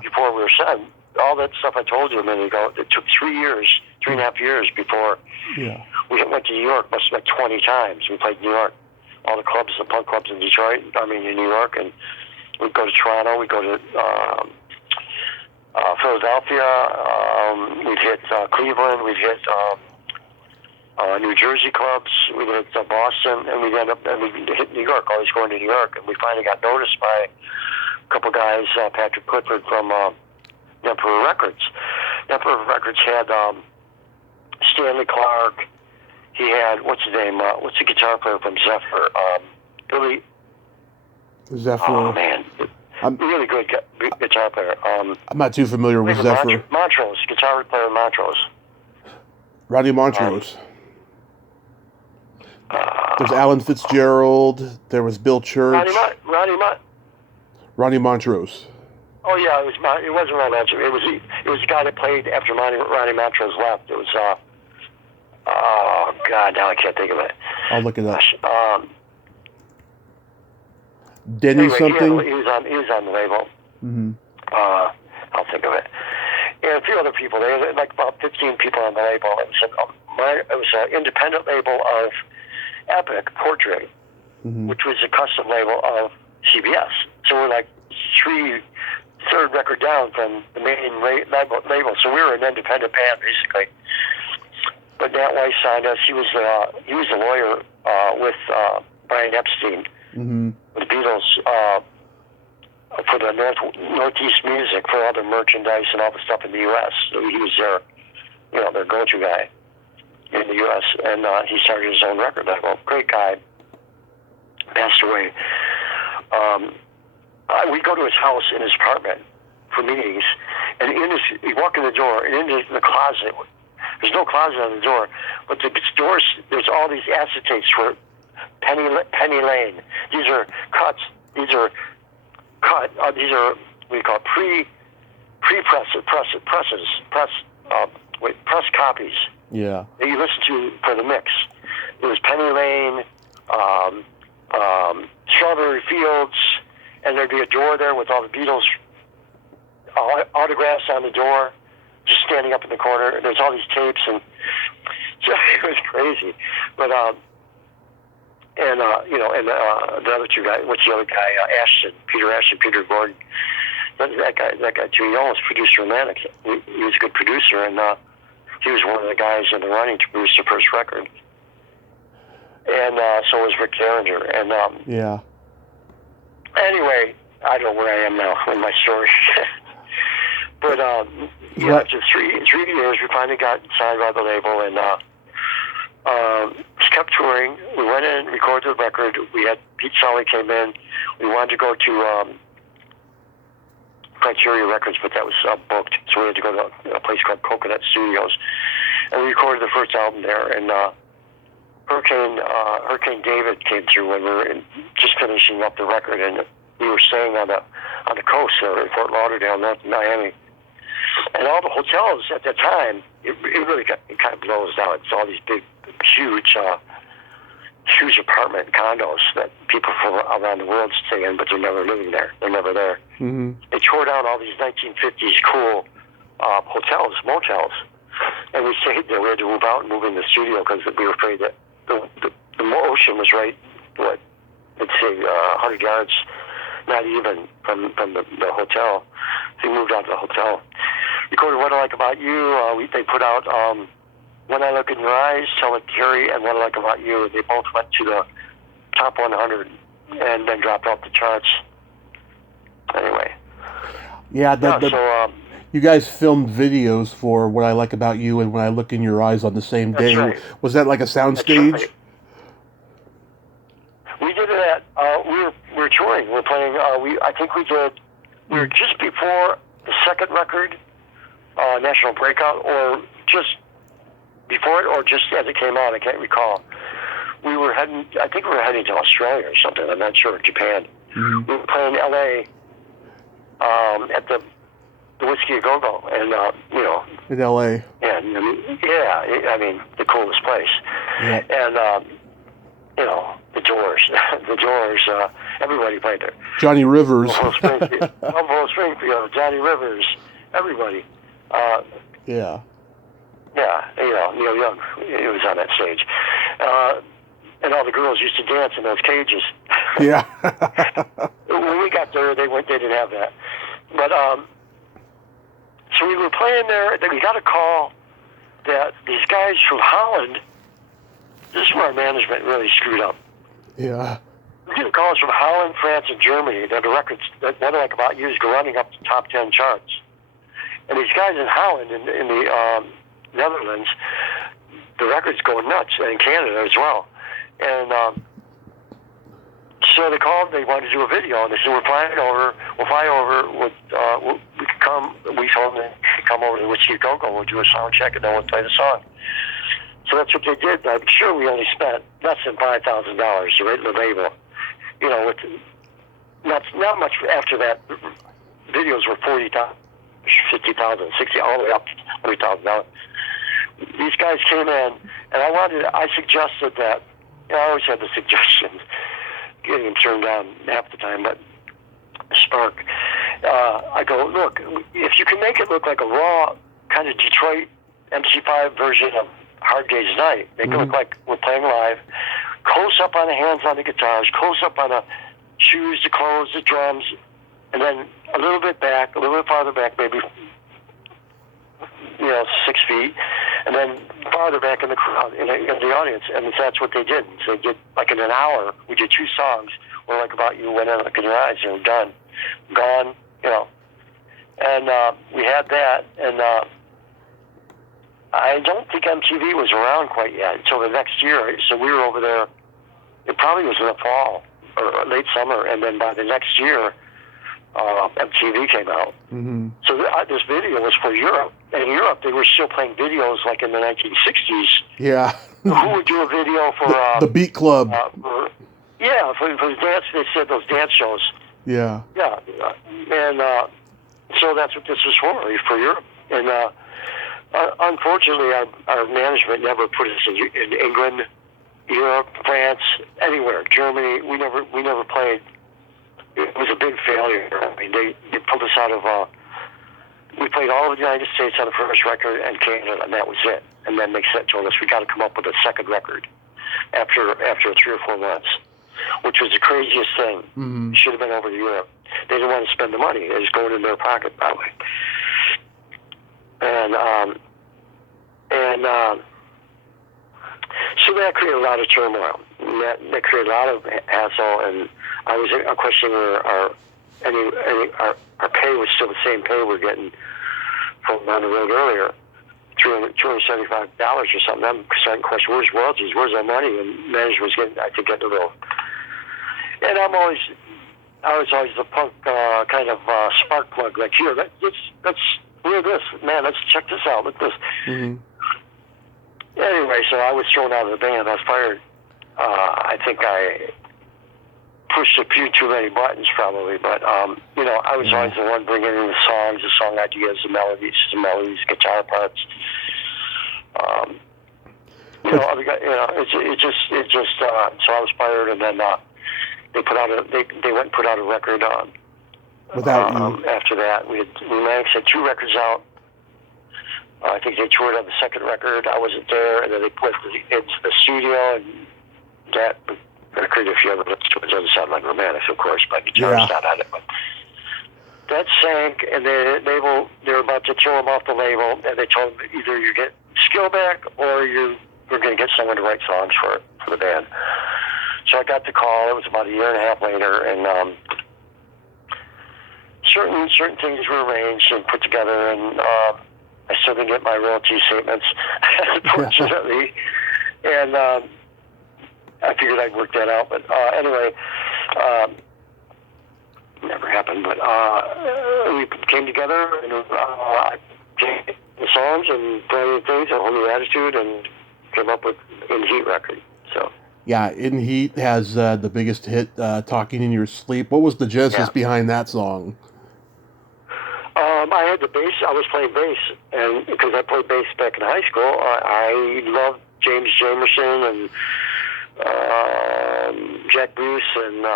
Before we were signed, all that stuff I told you a minute ago, it took 3.5 years before we went to New York, must have been 20 times. We played New York, all the clubs, the punk clubs in Detroit, in New York, and we'd go to Toronto, we'd go to Philadelphia, we'd hit Cleveland, we'd hit New Jersey clubs, we hit Boston, and we'd hit New York, always going to New York. And we finally got noticed by a couple guys, Patrick Clifford from Emperor Records. Emperor Records had Stanley Clark. He had, what's his name? What's the guitar player from Zephyr? Billy. Zephyr. Oh, man. Really good guitar player. I'm not too familiar with Zephyr. Montrose, guitar player Montrose. Rodney Montrose. There's Alan Fitzgerald. There was Bill Church. Rodney Montrose. Oh yeah, it wasn't Rodney Montrose. It was the guy that played after Rodney Montrose left. It was oh God, now I can't think of it. I'll look it up. Denny anyway, something. He was on the label. Mm-hmm. I'll think of it. And a few other people. There were like about 15 people on the label. It was an independent label of Epic Portrait, mm-hmm. which was a custom label of CBS. So we're like third record down from the main label. So we were an independent band basically. But Nat Weiss signed us. He was a lawyer with Brian Epstein, mm-hmm. with the Beatles. For the Northeast Music, for all the merchandise and all the stuff in the U.S. So he was their go-to guy in the U.S. And he started his own record label. Great guy. Passed away. We go to his house in his apartment for meetings, and you walk in the door, and in the closet, there's no closet on the door, but the doors, there's all these acetates for Penny Lane. These are cuts. These are what we call press copies. Yeah. That you listen to for the mix. It was Penny Lane, Strawberry Fields, and there'd be a door there with all the Beatles autographs on the door, just standing up in the corner. There's all these tapes, and so it was crazy. But the other two guys, what's the other guy? Peter Gordon. That guy too. He almost produced Romantic. He was a good producer, and He was one of the guys in the running to produce the first record. And so was Rick Derringer. And yeah. Anyway, I don't know where I am now in my story. But after three years, we finally got signed by the label, and just kept touring. We went in, recorded the record. We had Pete Sully came in. We wanted to go to Criteria Records, but that was booked, so we had to go to a place called Coconut Studios, and we recorded the first album there. And Hurricane David came through when we were just finishing up the record, and we were staying on the coast there in Fort Lauderdale, North Miami. And all the hotels at that time, it really kind of blows out. It's all these big, huge apartment condos that people from around the world stay in, but they're never living there. They're never there. Mm-hmm. They tore down all these 1950s cool hotels, motels, and we stayed there. We had to move out and move in the studio because we were afraid that the ocean was right, let's say 100 yards, not even from the hotel. So we moved out to the hotel. Recorded What I Like About You. They put out When I Look in Your Eyes, Tell It Carrie, and What I Like About You. They both went to the top 100 and then dropped off the charts. Anyway. Yeah, so you guys filmed videos for What I Like About You and When I Look in Your Eyes on the same day. Right. Was that like a soundstage? Right. We did it at, we were touring. We were playing, I think we were just before the second record, National Breakout, or just before it, or just as it came out, I can't recall. I think we were heading to Australia or something, I'm not sure, Japan. Mm-hmm. We were playing L.A. At the Whiskey A Go-Go, and, In L.A. And, I mean, the coolest place. Yeah. And, the Doors, everybody played there. Johnny Rivers. Buffalo Springfield, Johnny Rivers, everybody. Yeah. Yeah, Neil Young, he was on that stage. And all the girls used to dance in those cages. Yeah. When we got there, they didn't have that. But, so we were playing there, then we got a call that these guys from Holland, this is where our management really screwed up. Yeah. We get calls from Holland, France, and Germany that the records that What I Like About You is running up the top 10 charts. And these guys in Holland, in the Netherlands, the record's going nuts, and in Canada as well. And so they called, they wanted to do a video, and they said, we'll fly over, we can come, we told them to come over to Whiskey A Go-Go, we'll do a sound check, and then we'll play the song. So that's what they did. I'm sure we only spent less than $5,000 to rate the label. With not much after that. Videos were $40,000, $50,000, $60,000, all the way up to $100,000. These guys came in, and I suggested that. I always had the suggestions, getting them turned down half the time, but Spark. I go, look, if you can make it look like a raw kind of Detroit MC5 version of Hard Day's Night, make it look like we're playing live, close up on the hands on the guitars, close up on the shoes, the clothes, the drums, and then a little bit farther back, maybe 6 feet, and then farther back in the crowd, in the audience, and that's what they did. So they did, like in an hour, we did 2 songs, What I Like About You, When I Look in Your Eyes, and done, gone, and we had that, and I don't think MTV was around quite yet until the next year, so we were over there, it probably was in the fall, or late summer, and then by the next year, MTV came out. Mm-hmm. So this video was for Europe. And in Europe, they were still playing videos like in the 1960s. Yeah. Who would do a video for... the Beat Club. For the dance, they said those dance shows. Yeah. Yeah. And so that's what this was for Europe. And unfortunately, our management never put us in England, Europe, France, anywhere. Germany, we never played. It was a big failure. I mean, they pulled us out of... we played all of the United States on the first record and Canada, and that was it. And then they told us we got to come up with a second record after 3 or 4 months, which was the craziest thing. Mm-hmm. Should have been over to Europe. They didn't want to spend the money. It was going in their pocket, probably. And And so that created a lot of turmoil. That created a lot of hassle, and I was questioning our pay was still the same pay we're getting from on the road earlier, $275 or something. I'm starting to question, where's royalties? Where's our money? And management's getting a little. And I was always the punk kind of spark plug, like, here, let's hear this, man, let's check this out, look this. Mm-hmm. Anyway, so I was thrown out of the band. I was fired. I think I pushed a few too many buttons, probably, but I was always the one bringing in the songs, the song ideas, the melodies, guitar parts. It just. So I was fired, and then they went and put out a record on. Without you. After that, we managed to have 2 records out. I think they toured on the second record. I wasn't there, and then they put it into the studio, and that created a few other hits. It doesn't sound like romantic, of course, my guitar's not on it, but that sank, and they were about to throw him off the label, and they told him either you get skill back or we're going to get someone to write songs for the band. So I got the call. It was about a year and a half later, and certain things were arranged and put together, and I still didn't get my royalty statements, unfortunately. And I figured I'd work that out, but anyway, never happened. But we came together, and I changed the songs and played things, a whole new attitude, and came up with In Heat record. So. Yeah, In Heat has the biggest hit, Talking in Your Sleep. What was the genesis behind that song? I had the bass. I was playing bass, and because I played bass back in high school, I loved James Jamerson and Jack Bruce, and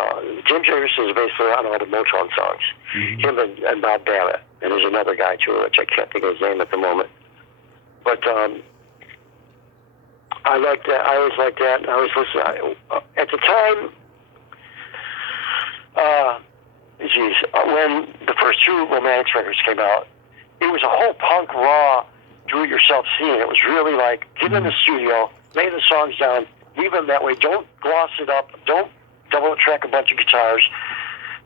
James Jamerson is a bass player on all the Motown songs. Mm-hmm. Him and Bob Babbitt, and there's another guy too, which I can't think of his name at the moment. But I liked that. I always liked that, and I was listening. At the time, when the first 2 Romantics records came out, it was a whole punk, raw, do-it-yourself scene. It was really like, get in the studio, lay the songs down, leave them that way. Don't gloss it up. Don't double-track a bunch of guitars.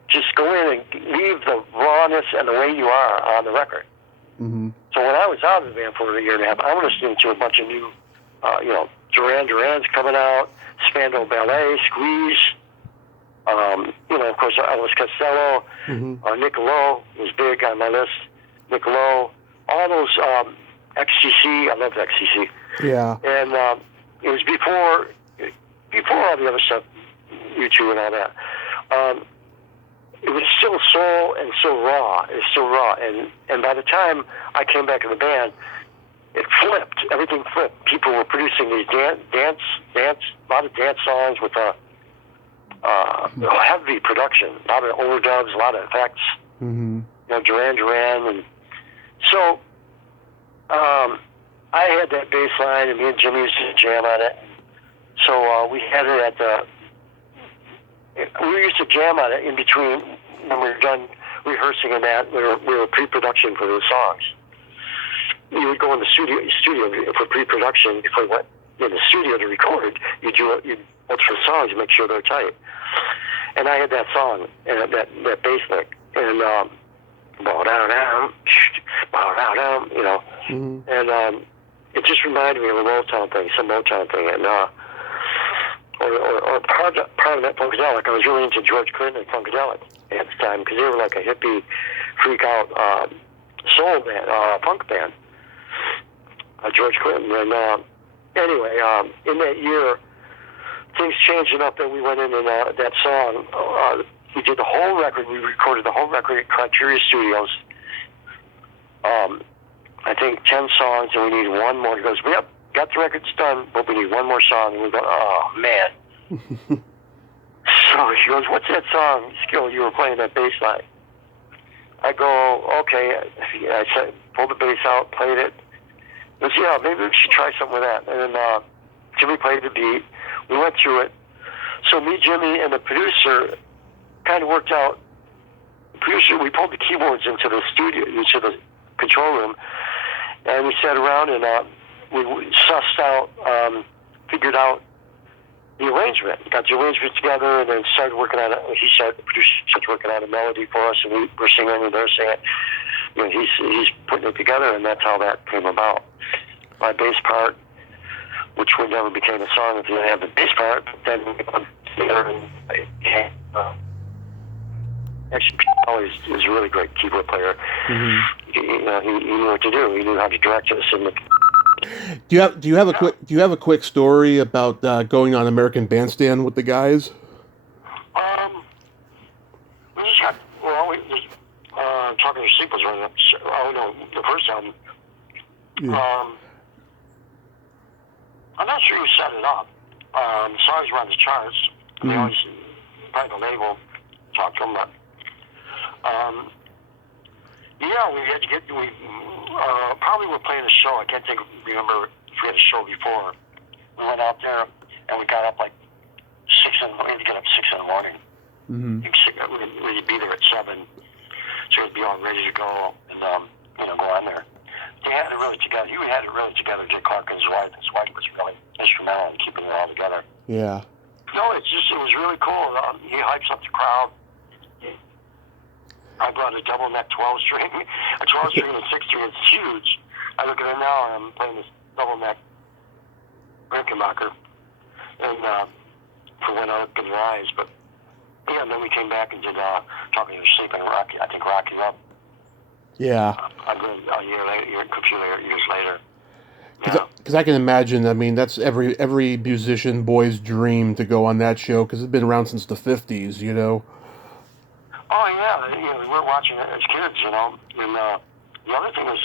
Just go in and leave the rawness and the way you are on the record. Mm-hmm. So when I was out of the band for a year and a half, I was listening to a bunch of new, Duran Duran's coming out, Spandau Ballet, Squeeze, of course, Elvis Costello, Nick Lowe was big on my list. Nick Lowe, all those XTC. I loved XTC. Yeah. And it was before all the other stuff, U2 and all that. It was still soul and still raw. It was still raw. And by the time I came back in the band, it flipped. Everything flipped. People were producing these dance, a lot of dance songs with heavy production, a lot of overdubs, a lot of effects. Mm-hmm. Duran Duran, and so I had that bass line, and me and Jimmy used to jam on it. So we had it at we used to jam on it in between when we were done rehearsing, and that we were pre-production for the songs. You would go in the studio for pre-production before you went in the studio to record. You'd look for songs and make sure they're tight. And I had that song and that bass lick, and bow down, and it just reminded me of a Motown thing, some Motown thing, and or part of that Funkadelic. I was really into George Clinton and Funkadelic at the time because they were like a hippie, freak out soul band, punk band. George Clinton, and anyway, in that year, things changed enough that we went in and that song. We did the whole record. We recorded the whole record at Criteria Studios. I think 10 songs, and we need one more. He goes, "Yep, got the records done, but we need one more song." And we go, "Oh man!" So he goes, "What's that song, Skill? You were playing that bass line." I go, "Okay." I said, pulled the bass out, played it. He goes, "Yeah, maybe we should try something with that." And then Jimmy played the beat. We went through it. So me, Jimmy, and the producer kind of worked out. The producer, we pulled the keyboards into the studio, into the control room, and we sat around and sussed out, figured out the arrangement, got the arrangement together, and then started working on it. He started working on a melody for us, and we were singing, and they're singing. He's putting it together, and that's how that came about. My bass part, which would never became a song if you didn't have the bass part, but then we put together, and actually, Paul is a really great keyboard player. Mm-hmm. He knew what to do. He knew how to direct us. And do you have a quick story about going on American Bandstand with the guys? We just got Talking to Sleep was running up. Oh no, the first album. Yeah. I'm not sure who set it up. The songs were on the charts. Mm-hmm. They always probably the label talked to them, but yeah, we had to get. We probably were playing a show. I can't remember if we had a show before. We went out there and we got up like 6 in the morning. We had to get up 6 in the morning. Mm-hmm. We'd be there at 7, so we'd be all ready to go and go on there. They had it really together. You had it really together. Jay Clark and his wife. His wife was really instrumental in keeping it all together. Yeah. No, it was really cool. He hypes up the crowd. I brought a double neck 12-string, a 12-string and 6-string. It's huge. I look at it now, and I'm playing this double neck Rickenbacker, and for when I look in your eyes. But yeah, and then we came back and did Talking to Sleep and Rocky. I think Rocky Up. Yeah. A few years later. Because I can imagine. I mean, that's every musician boy's dream to go on that show because it's been around since the 50s. You know. Oh yeah, we were watching it as kids, And the other thing was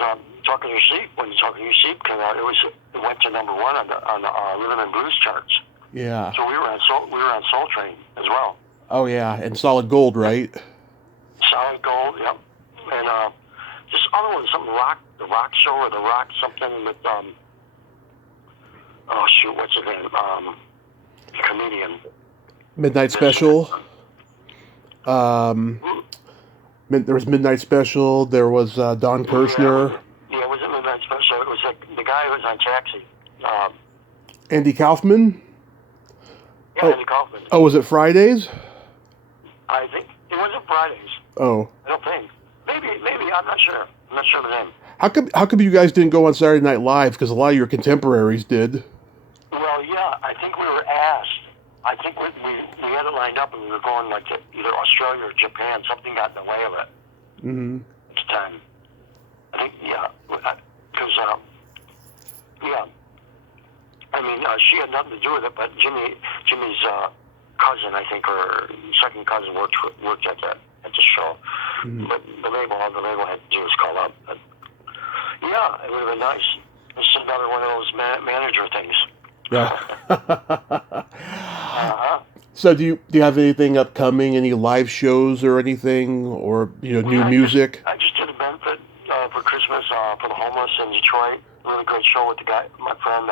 Talking to Sleep. When Talking to Sleep came out, it went to number 1 on the rhythm and blues charts. Yeah. So we were on Soul Train as well. Oh yeah, and Solid Gold, right? Solid Gold, yep. And this other one, something the rock show or the rock something with oh shoot, what's his name? Comedian. Midnight Special. There was Midnight Special. There was Don Kirshner. Yeah, it wasn't Midnight Special. It was the guy who was on Taxi. Andy Kaufman. Yeah, Andy Kaufman. Oh, was it Fridays? I think it wasn't Fridays. Oh. I don't think. Maybe. I'm not sure. I'm not sure of the name. How come you guys didn't go on Saturday Night Live? Because a lot of your contemporaries did. Well, yeah, I think we were asked. I think we had it lined up and we were going like to either Australia or Japan. Something got in the way of it. Mm-hmm. At the time. I think, yeah. Because, yeah. I mean, she had nothing to do with it, but Jimmy's cousin, I think, or second cousin worked at the show. Mm-hmm. But all the label had to do was call up. But, yeah, it would have been nice. This is another one of those manager things. Yeah. So do you have anything upcoming? Any live shows or anything, or new music? I just did a benefit for Christmas for the homeless in Detroit. Really great show with the guy, my friend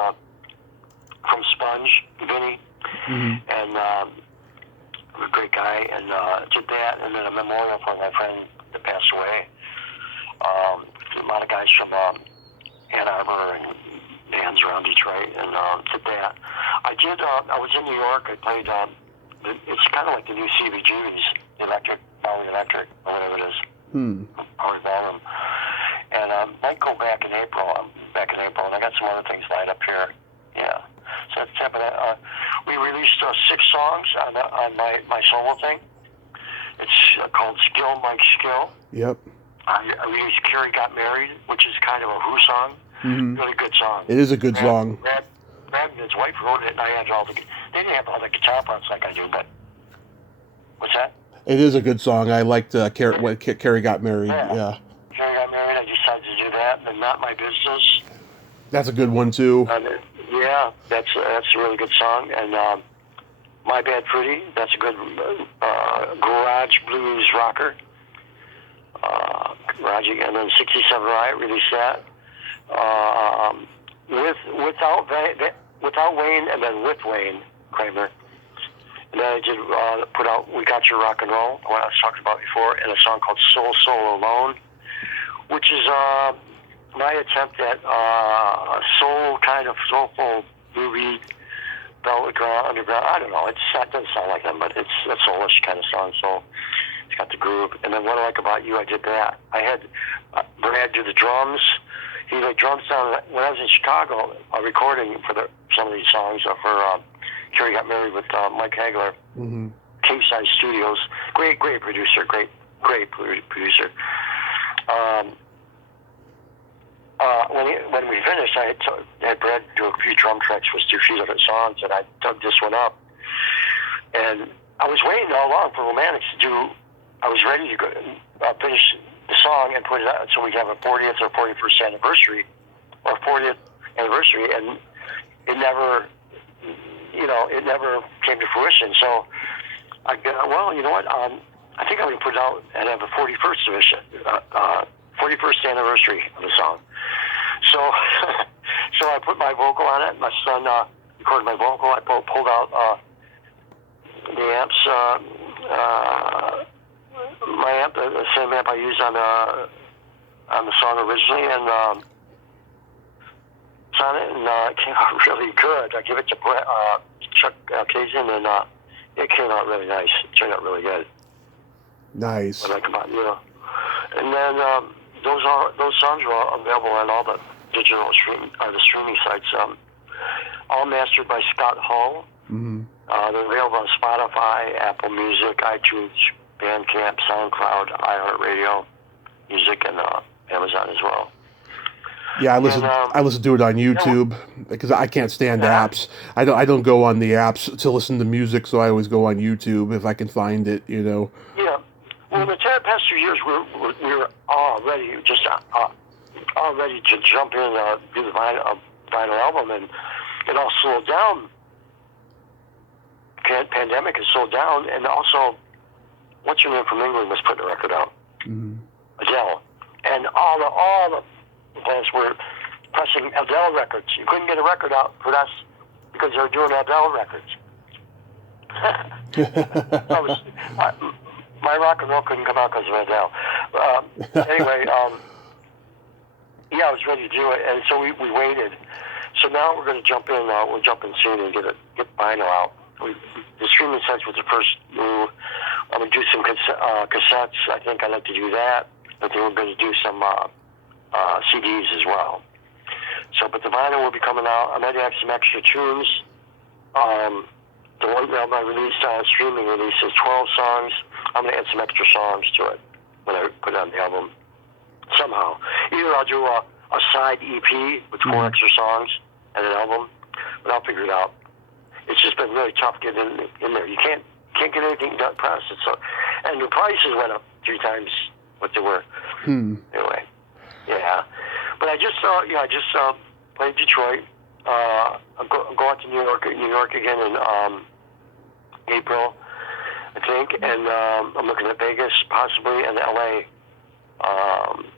from Sponge, Vinny, mm-hmm. and a great guy, and did that, and then a memorial for my friend that passed away. A lot of guys from Ann Arbor and bands around Detroit, and did that. I was in New York. I played. It's kind of like the new CBGB's, Bowie Electric, or whatever it is. Power Volume. And might go back in April. I'm back in April, and I got some other things lined up here. Yeah. So that's it. But we released 6 songs on my solo thing. It's called Skill Mike Skill. Yep. I released Carrie Got Married, which is kind of a Who song. Mm-hmm. Really good song. It is a good song. Brad and his wife wrote it, and I had they didn't have all the guitar parts like I do, but what's that? It is a good song. I liked Carrie Got Married. Yeah. Carrie Got Married. I decided to do that, and Not My Business. That's a good one too. Yeah, that's a really good song, and My Bad Fruity. That's a good garage blues rocker. And then 67 Riot released that. Without Wayne, and then with Wayne Kramer. And then I did put out We Got Your Rock and Roll, what I was talking about before, and a song called Soul Alone, which is my attempt at a soul kind of soulful movie, Velvet Underground. I don't know. It doesn't sound like them, but it's a soulish kind of song. So it's got the groove. And then What I Like About You, I did that. I had Brad do the drums. He laid drums down when I was in Chicago, recording for some of these songs for Carrie Got Married with Mike Hagler, King Size Studios. Great producer. Great producer. When we finished, I had Brad do a few drum tracks for a few different songs, and I dug this one up. And I was waiting all along for Romantics to do. I was ready to go finish the song and put it out so we could have a 40th or 41st anniversary, or 40th anniversary, and it never came to fruition. So I go, well, you know what? I think I'm going to put it out and have a 41st edition, 41st anniversary of the song. So, so I put my vocal on it. My son recorded my vocal. I pulled out the amps, my amp, the same amp I used on the song originally, and it's on it, and it came out really good. I give it to Chuck Kazin, and it came out really nice. It turned out really good. Nice. When I come out, and then those songs are available on all the digital streaming sites. All mastered by Scott Hall. Mm-hmm. They're available on Spotify, Apple Music, iTunes, Bandcamp, SoundCloud, iHeartRadio, Music, and Amazon as well. Yeah, I listen to it on YouTube because I can't stand apps. I don't go on the apps to listen to music, so I always go on YouTube if I can find it. Yeah. Well, in the past 2 years, we were all ready to jump in do the vinyl album, and it all slowed down. Pandemic has slowed down, and also, what's your name from England was putting a record out, Adele, and all the bands were pressing Adele records. You couldn't get a record out for us because they were doing Adele records. My rock and roll couldn't come out because of Adele. Anyway, I was ready to do it, and so we waited. So now we're going to jump in. We'll jump in soon and get vinyl out. The streaming sites was the first move. I'm going to do some cassettes. I think I'd like to do that. But then we're going to do some CDs as well. So, but the vinyl will be coming out. I might have some extra tunes. The one album I released on streaming release is 12 songs. I'm going to add some extra songs to it when I put it on the album. Somehow. Either I'll do a side EP with 4 extra songs and an album, but I'll figure it out. It's just been really tough getting in there. You can't get anything done pressed. And the prices went up 3 times what they were. Anyway, yeah. But I just played Detroit. I'll go out to New York again in April, I think, and I'm looking at Vegas possibly and LA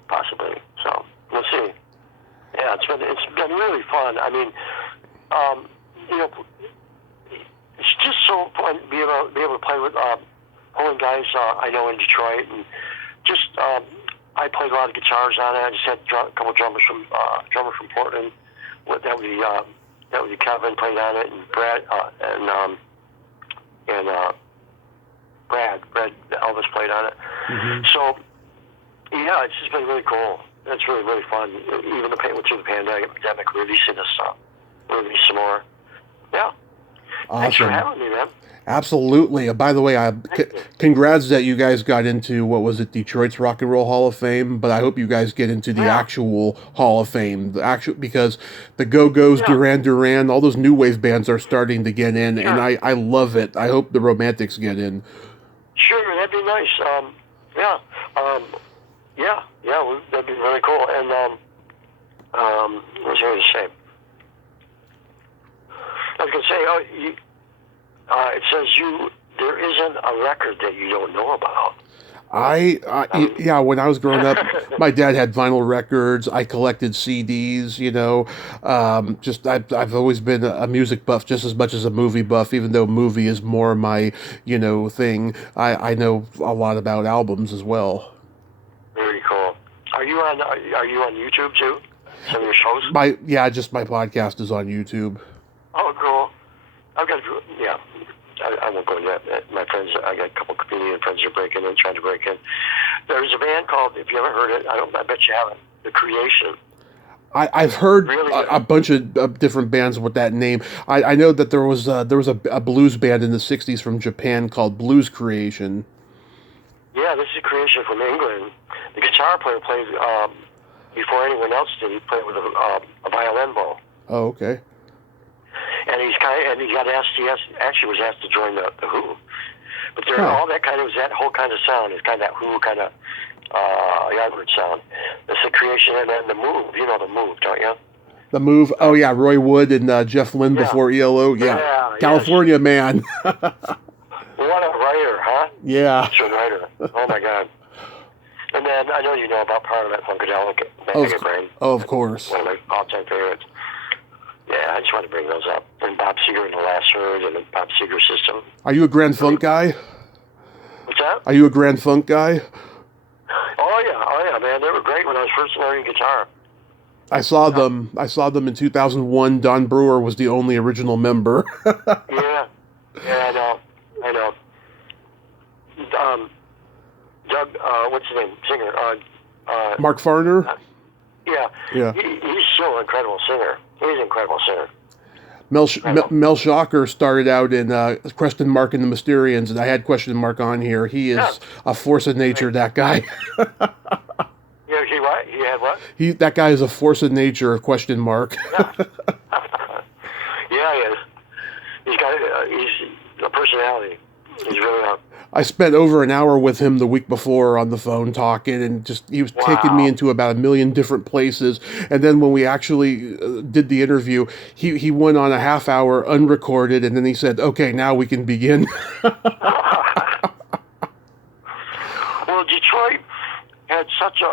possibly. So we'll see. Yeah, it's been really fun. I mean, it's just so fun to be able to play with pulling guys I know in Detroit, and just I played a lot of guitars on it. I just had a couple drummers from Portland. That would be Kevin played on it, and Brad Brad Elvis played on it. So yeah, it's just been really cool. It's really fun. Even through the pandemic, releasing this stuff, release some more. Yeah. Awesome. Thanks for having me, man. Absolutely. By the way, congrats that you guys got into, what was it, Detroit's Rock and Roll Hall of Fame, but I hope you guys get into the actual Hall of Fame, because the Go-Go's, Duran Duran, all those new wave bands are starting to get in, and I love it. I hope the Romantics get in. Sure, that'd be nice. That'd be really cool. And what was I going to say? I was going to say, it says there isn't a record that you don't know about. When I was growing up, my dad had vinyl records. I collected CDs, I've always been a music buff just as much as a movie buff, even though movie is more my, thing. I know a lot about albums as well. Very cool. Are you on YouTube too? Some of your shows? Just my podcast is on YouTube. Oh, cool. I've got I won't go into that. My friends, I got a couple of comedian friends who are breaking in, trying to break in. There's a band called, if you haven't heard it, I bet you haven't, The Creation. I've heard really a bunch of different bands with that name. I know that there was a blues band in the '60s from Japan called Blues Creation. Yeah, this is Creation from England. The guitar player plays before anyone else did. He played with a violin bow. Oh, okay. And he got asked. He actually was asked to join the Who. But there, all that whole kind of sound is kind of that Who kind of Yardbird sound. It's The Creation, and then the Move. You know the Move, don't you? The Move. Oh yeah, Roy Wood and Jeff Lynne before ELO. Yeah, California yes. Man. What a writer, huh? Yeah. Such a writer. Oh my God. And then I know you know about Parliament Funkadelic, Maggot Brain. Oh, of course. One of my all-time favorites. Yeah, I just want to bring those up. And Bob Seger and the Last Word and the Bob Seger System. Are you a Grand Funk guy? What's that? Are you a Grand Funk guy? Oh yeah, man. They were great when I was first learning guitar. I saw them in 2001. Don Brewer was the only original member. Yeah, I know. Doug, what's his name? Singer. Mark Farner? Yeah. He's still an incredible singer. He's an incredible singer. Mel Shocker started out in Question Mark and the Mysterians, and I had Question Mark on here. He is a force of nature, that guy. Yeah, he what? He had what? That guy is a force of nature, Question Mark. Yeah. Yeah, he is. He's a personality. He's really I spent over an hour with him the week before on the phone talking, and he was taking me into about 1 million different places. And then when we actually did the interview, he went on a half hour unrecorded, and then he said, "Okay, now we can begin." Well, Detroit had such a,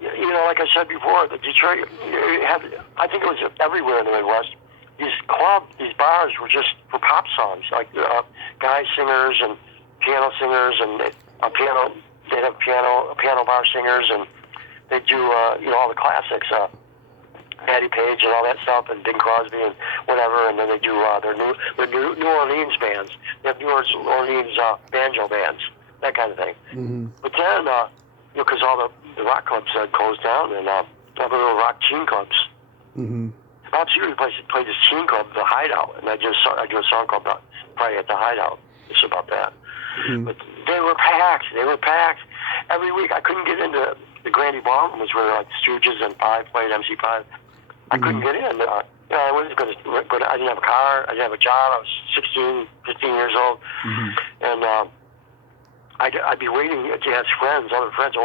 like I said before, the Detroit had, I think it was everywhere in the Midwest. These bars were just for pop songs, like guy singers and piano singers, and they'd have piano bar singers, and they'd do all the classics, Patty Page and all that stuff, and Bing Crosby and whatever, and then they do their New Orleans bands. They have New Orleans banjo bands, that kind of thing. Mm-hmm. But then, because all the rock clubs had closed down, and all the little rock teen clubs. Mm-hmm. Bob Seger played this teen club, The Hideout, and I do a song called Friday at the Hideout. It's about that. Mm-hmm. But they were packed. Every week. I couldn't get into the Grandy Ballroom, was where like Stooges and Five played, MC5. I couldn't get in. I wasn't going to, but I didn't have a car. I didn't have a job. I was 16, 15 years old. Mm-hmm. And I'd be waiting to ask friends, older friends,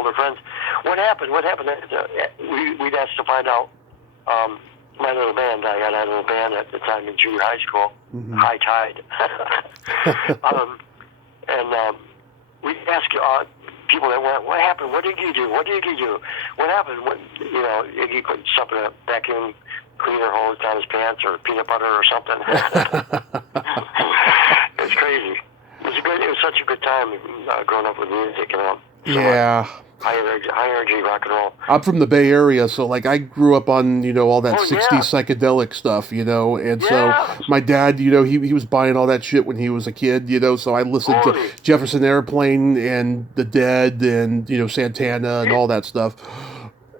what happened? We'd ask to find out. My little band, I had a little band at the time in junior high school, mm-hmm. High Tide. And we'd ask people that went, what happened? What did you do? What happened? Iggy put something, a vacuum cleaner hose down his pants or peanut butter or something. It's crazy. It was such a good time growing up with music, Yeah. High energy rock and roll. I'm from the Bay Area, so like I grew up on all that 60s psychedelic stuff, and so my dad, he was buying all that shit when he was a kid, so I listened to Jefferson Airplane and The Dead and Santana and all that stuff.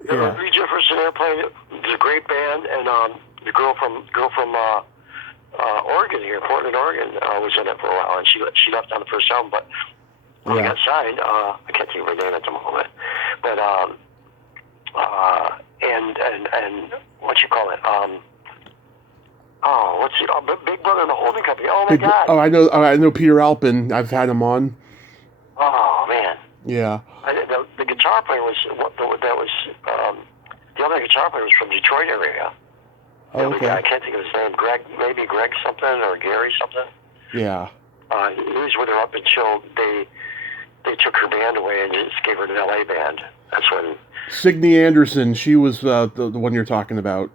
Yeah, Jefferson Airplane is a great band, and the girl from Oregon here, Portland, Oregon, was in it for a while, and she left on the first album, but. When I got signed, I can't think of her name at the moment, but and what you call it? What's it? Big Brother and the Holding Company. Oh my God! Oh, I know Peter Alpin. I've had him on. Oh man. Yeah. The guitar player was the other guitar player was from Detroit area. Oh, okay. I can't think of his name. Maybe Greg something or Gary something. Yeah. He was with her up until they took her band away and just gave her an LA band. That's when... Signe Anderson, she was the one you're talking about.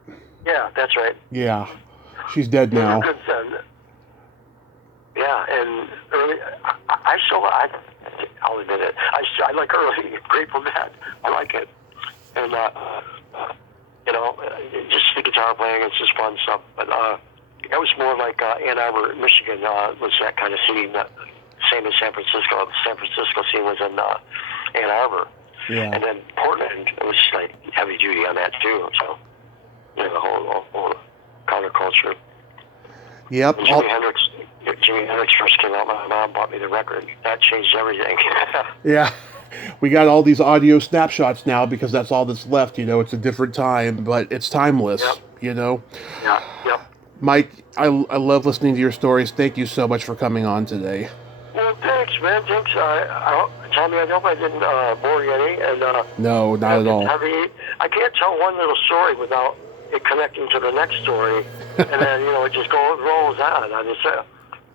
Yeah, that's right. Yeah. She's dead now. Yeah, and early... I I'll admit it. I like early Grateful Dead. I like it. And, you know, just the guitar playing, it's just fun stuff. But it was more like Ann Arbor, Michigan was that kind of scene, same as San Francisco. The San Francisco scene was in Ann Arbor. Yeah. And then Portland, it was like heavy duty on that too. So, you know, the whole counterculture. Yep. When Jimi Hendrix first came out, my mom bought me the record. That changed everything. Yeah. We got all these audio snapshots now because that's all that's left. You know, it's a different time, but it's timeless. Yep. You know. Yeah. Yep. Mike, I love listening to your stories. Thank you so much for coming on today. Well, thanks, man. Thanks. Tommy, I hope I didn't bore you any. And No, not at all. I can't tell one little story without it connecting to the next story, and then it just rolls on. I just,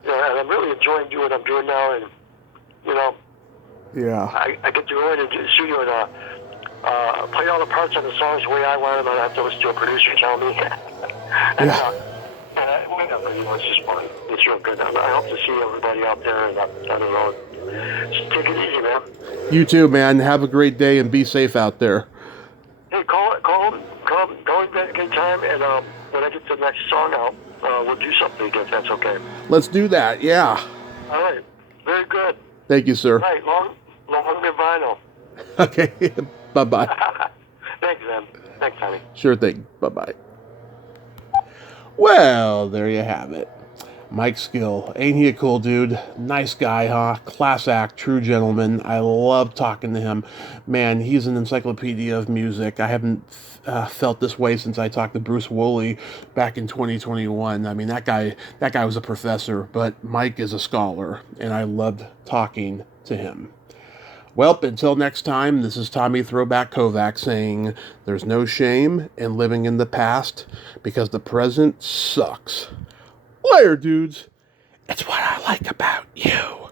and I'm really enjoying doing what I'm doing now, and Yeah. I get to go in and do the studio and play all the parts of the songs the way I want them. I don't have to listen to a producer tell me. Yeah. Whatever, it's just fun. It's real good. I hope to see everybody out there and on the road. Just take it easy, man. You too, man. Have a great day and be safe out there. Hey, call at any time, and when I get the next song out, we'll do something if that's okay. Let's do that. Yeah. All right. Very good. Thank you, sir. All right. Long live vinyl. Okay. Bye-bye. Thanks, man. Thanks, Tommy. Sure thing. Bye-bye. Well, there you have it. Mike Skill. Ain't he a cool dude? Nice guy, huh? Class act, true gentleman. I love talking to him. Man, he's an encyclopedia of music. I haven't felt this way since I talked to Bruce Woolley back in 2021. I mean, that guy was a professor, but Mike is a scholar, and I loved talking to him. Well, until next time, this is Tommy Throwback Kovac saying there's no shame in living in the past because the present sucks. Later, dudes. It's what I like about you.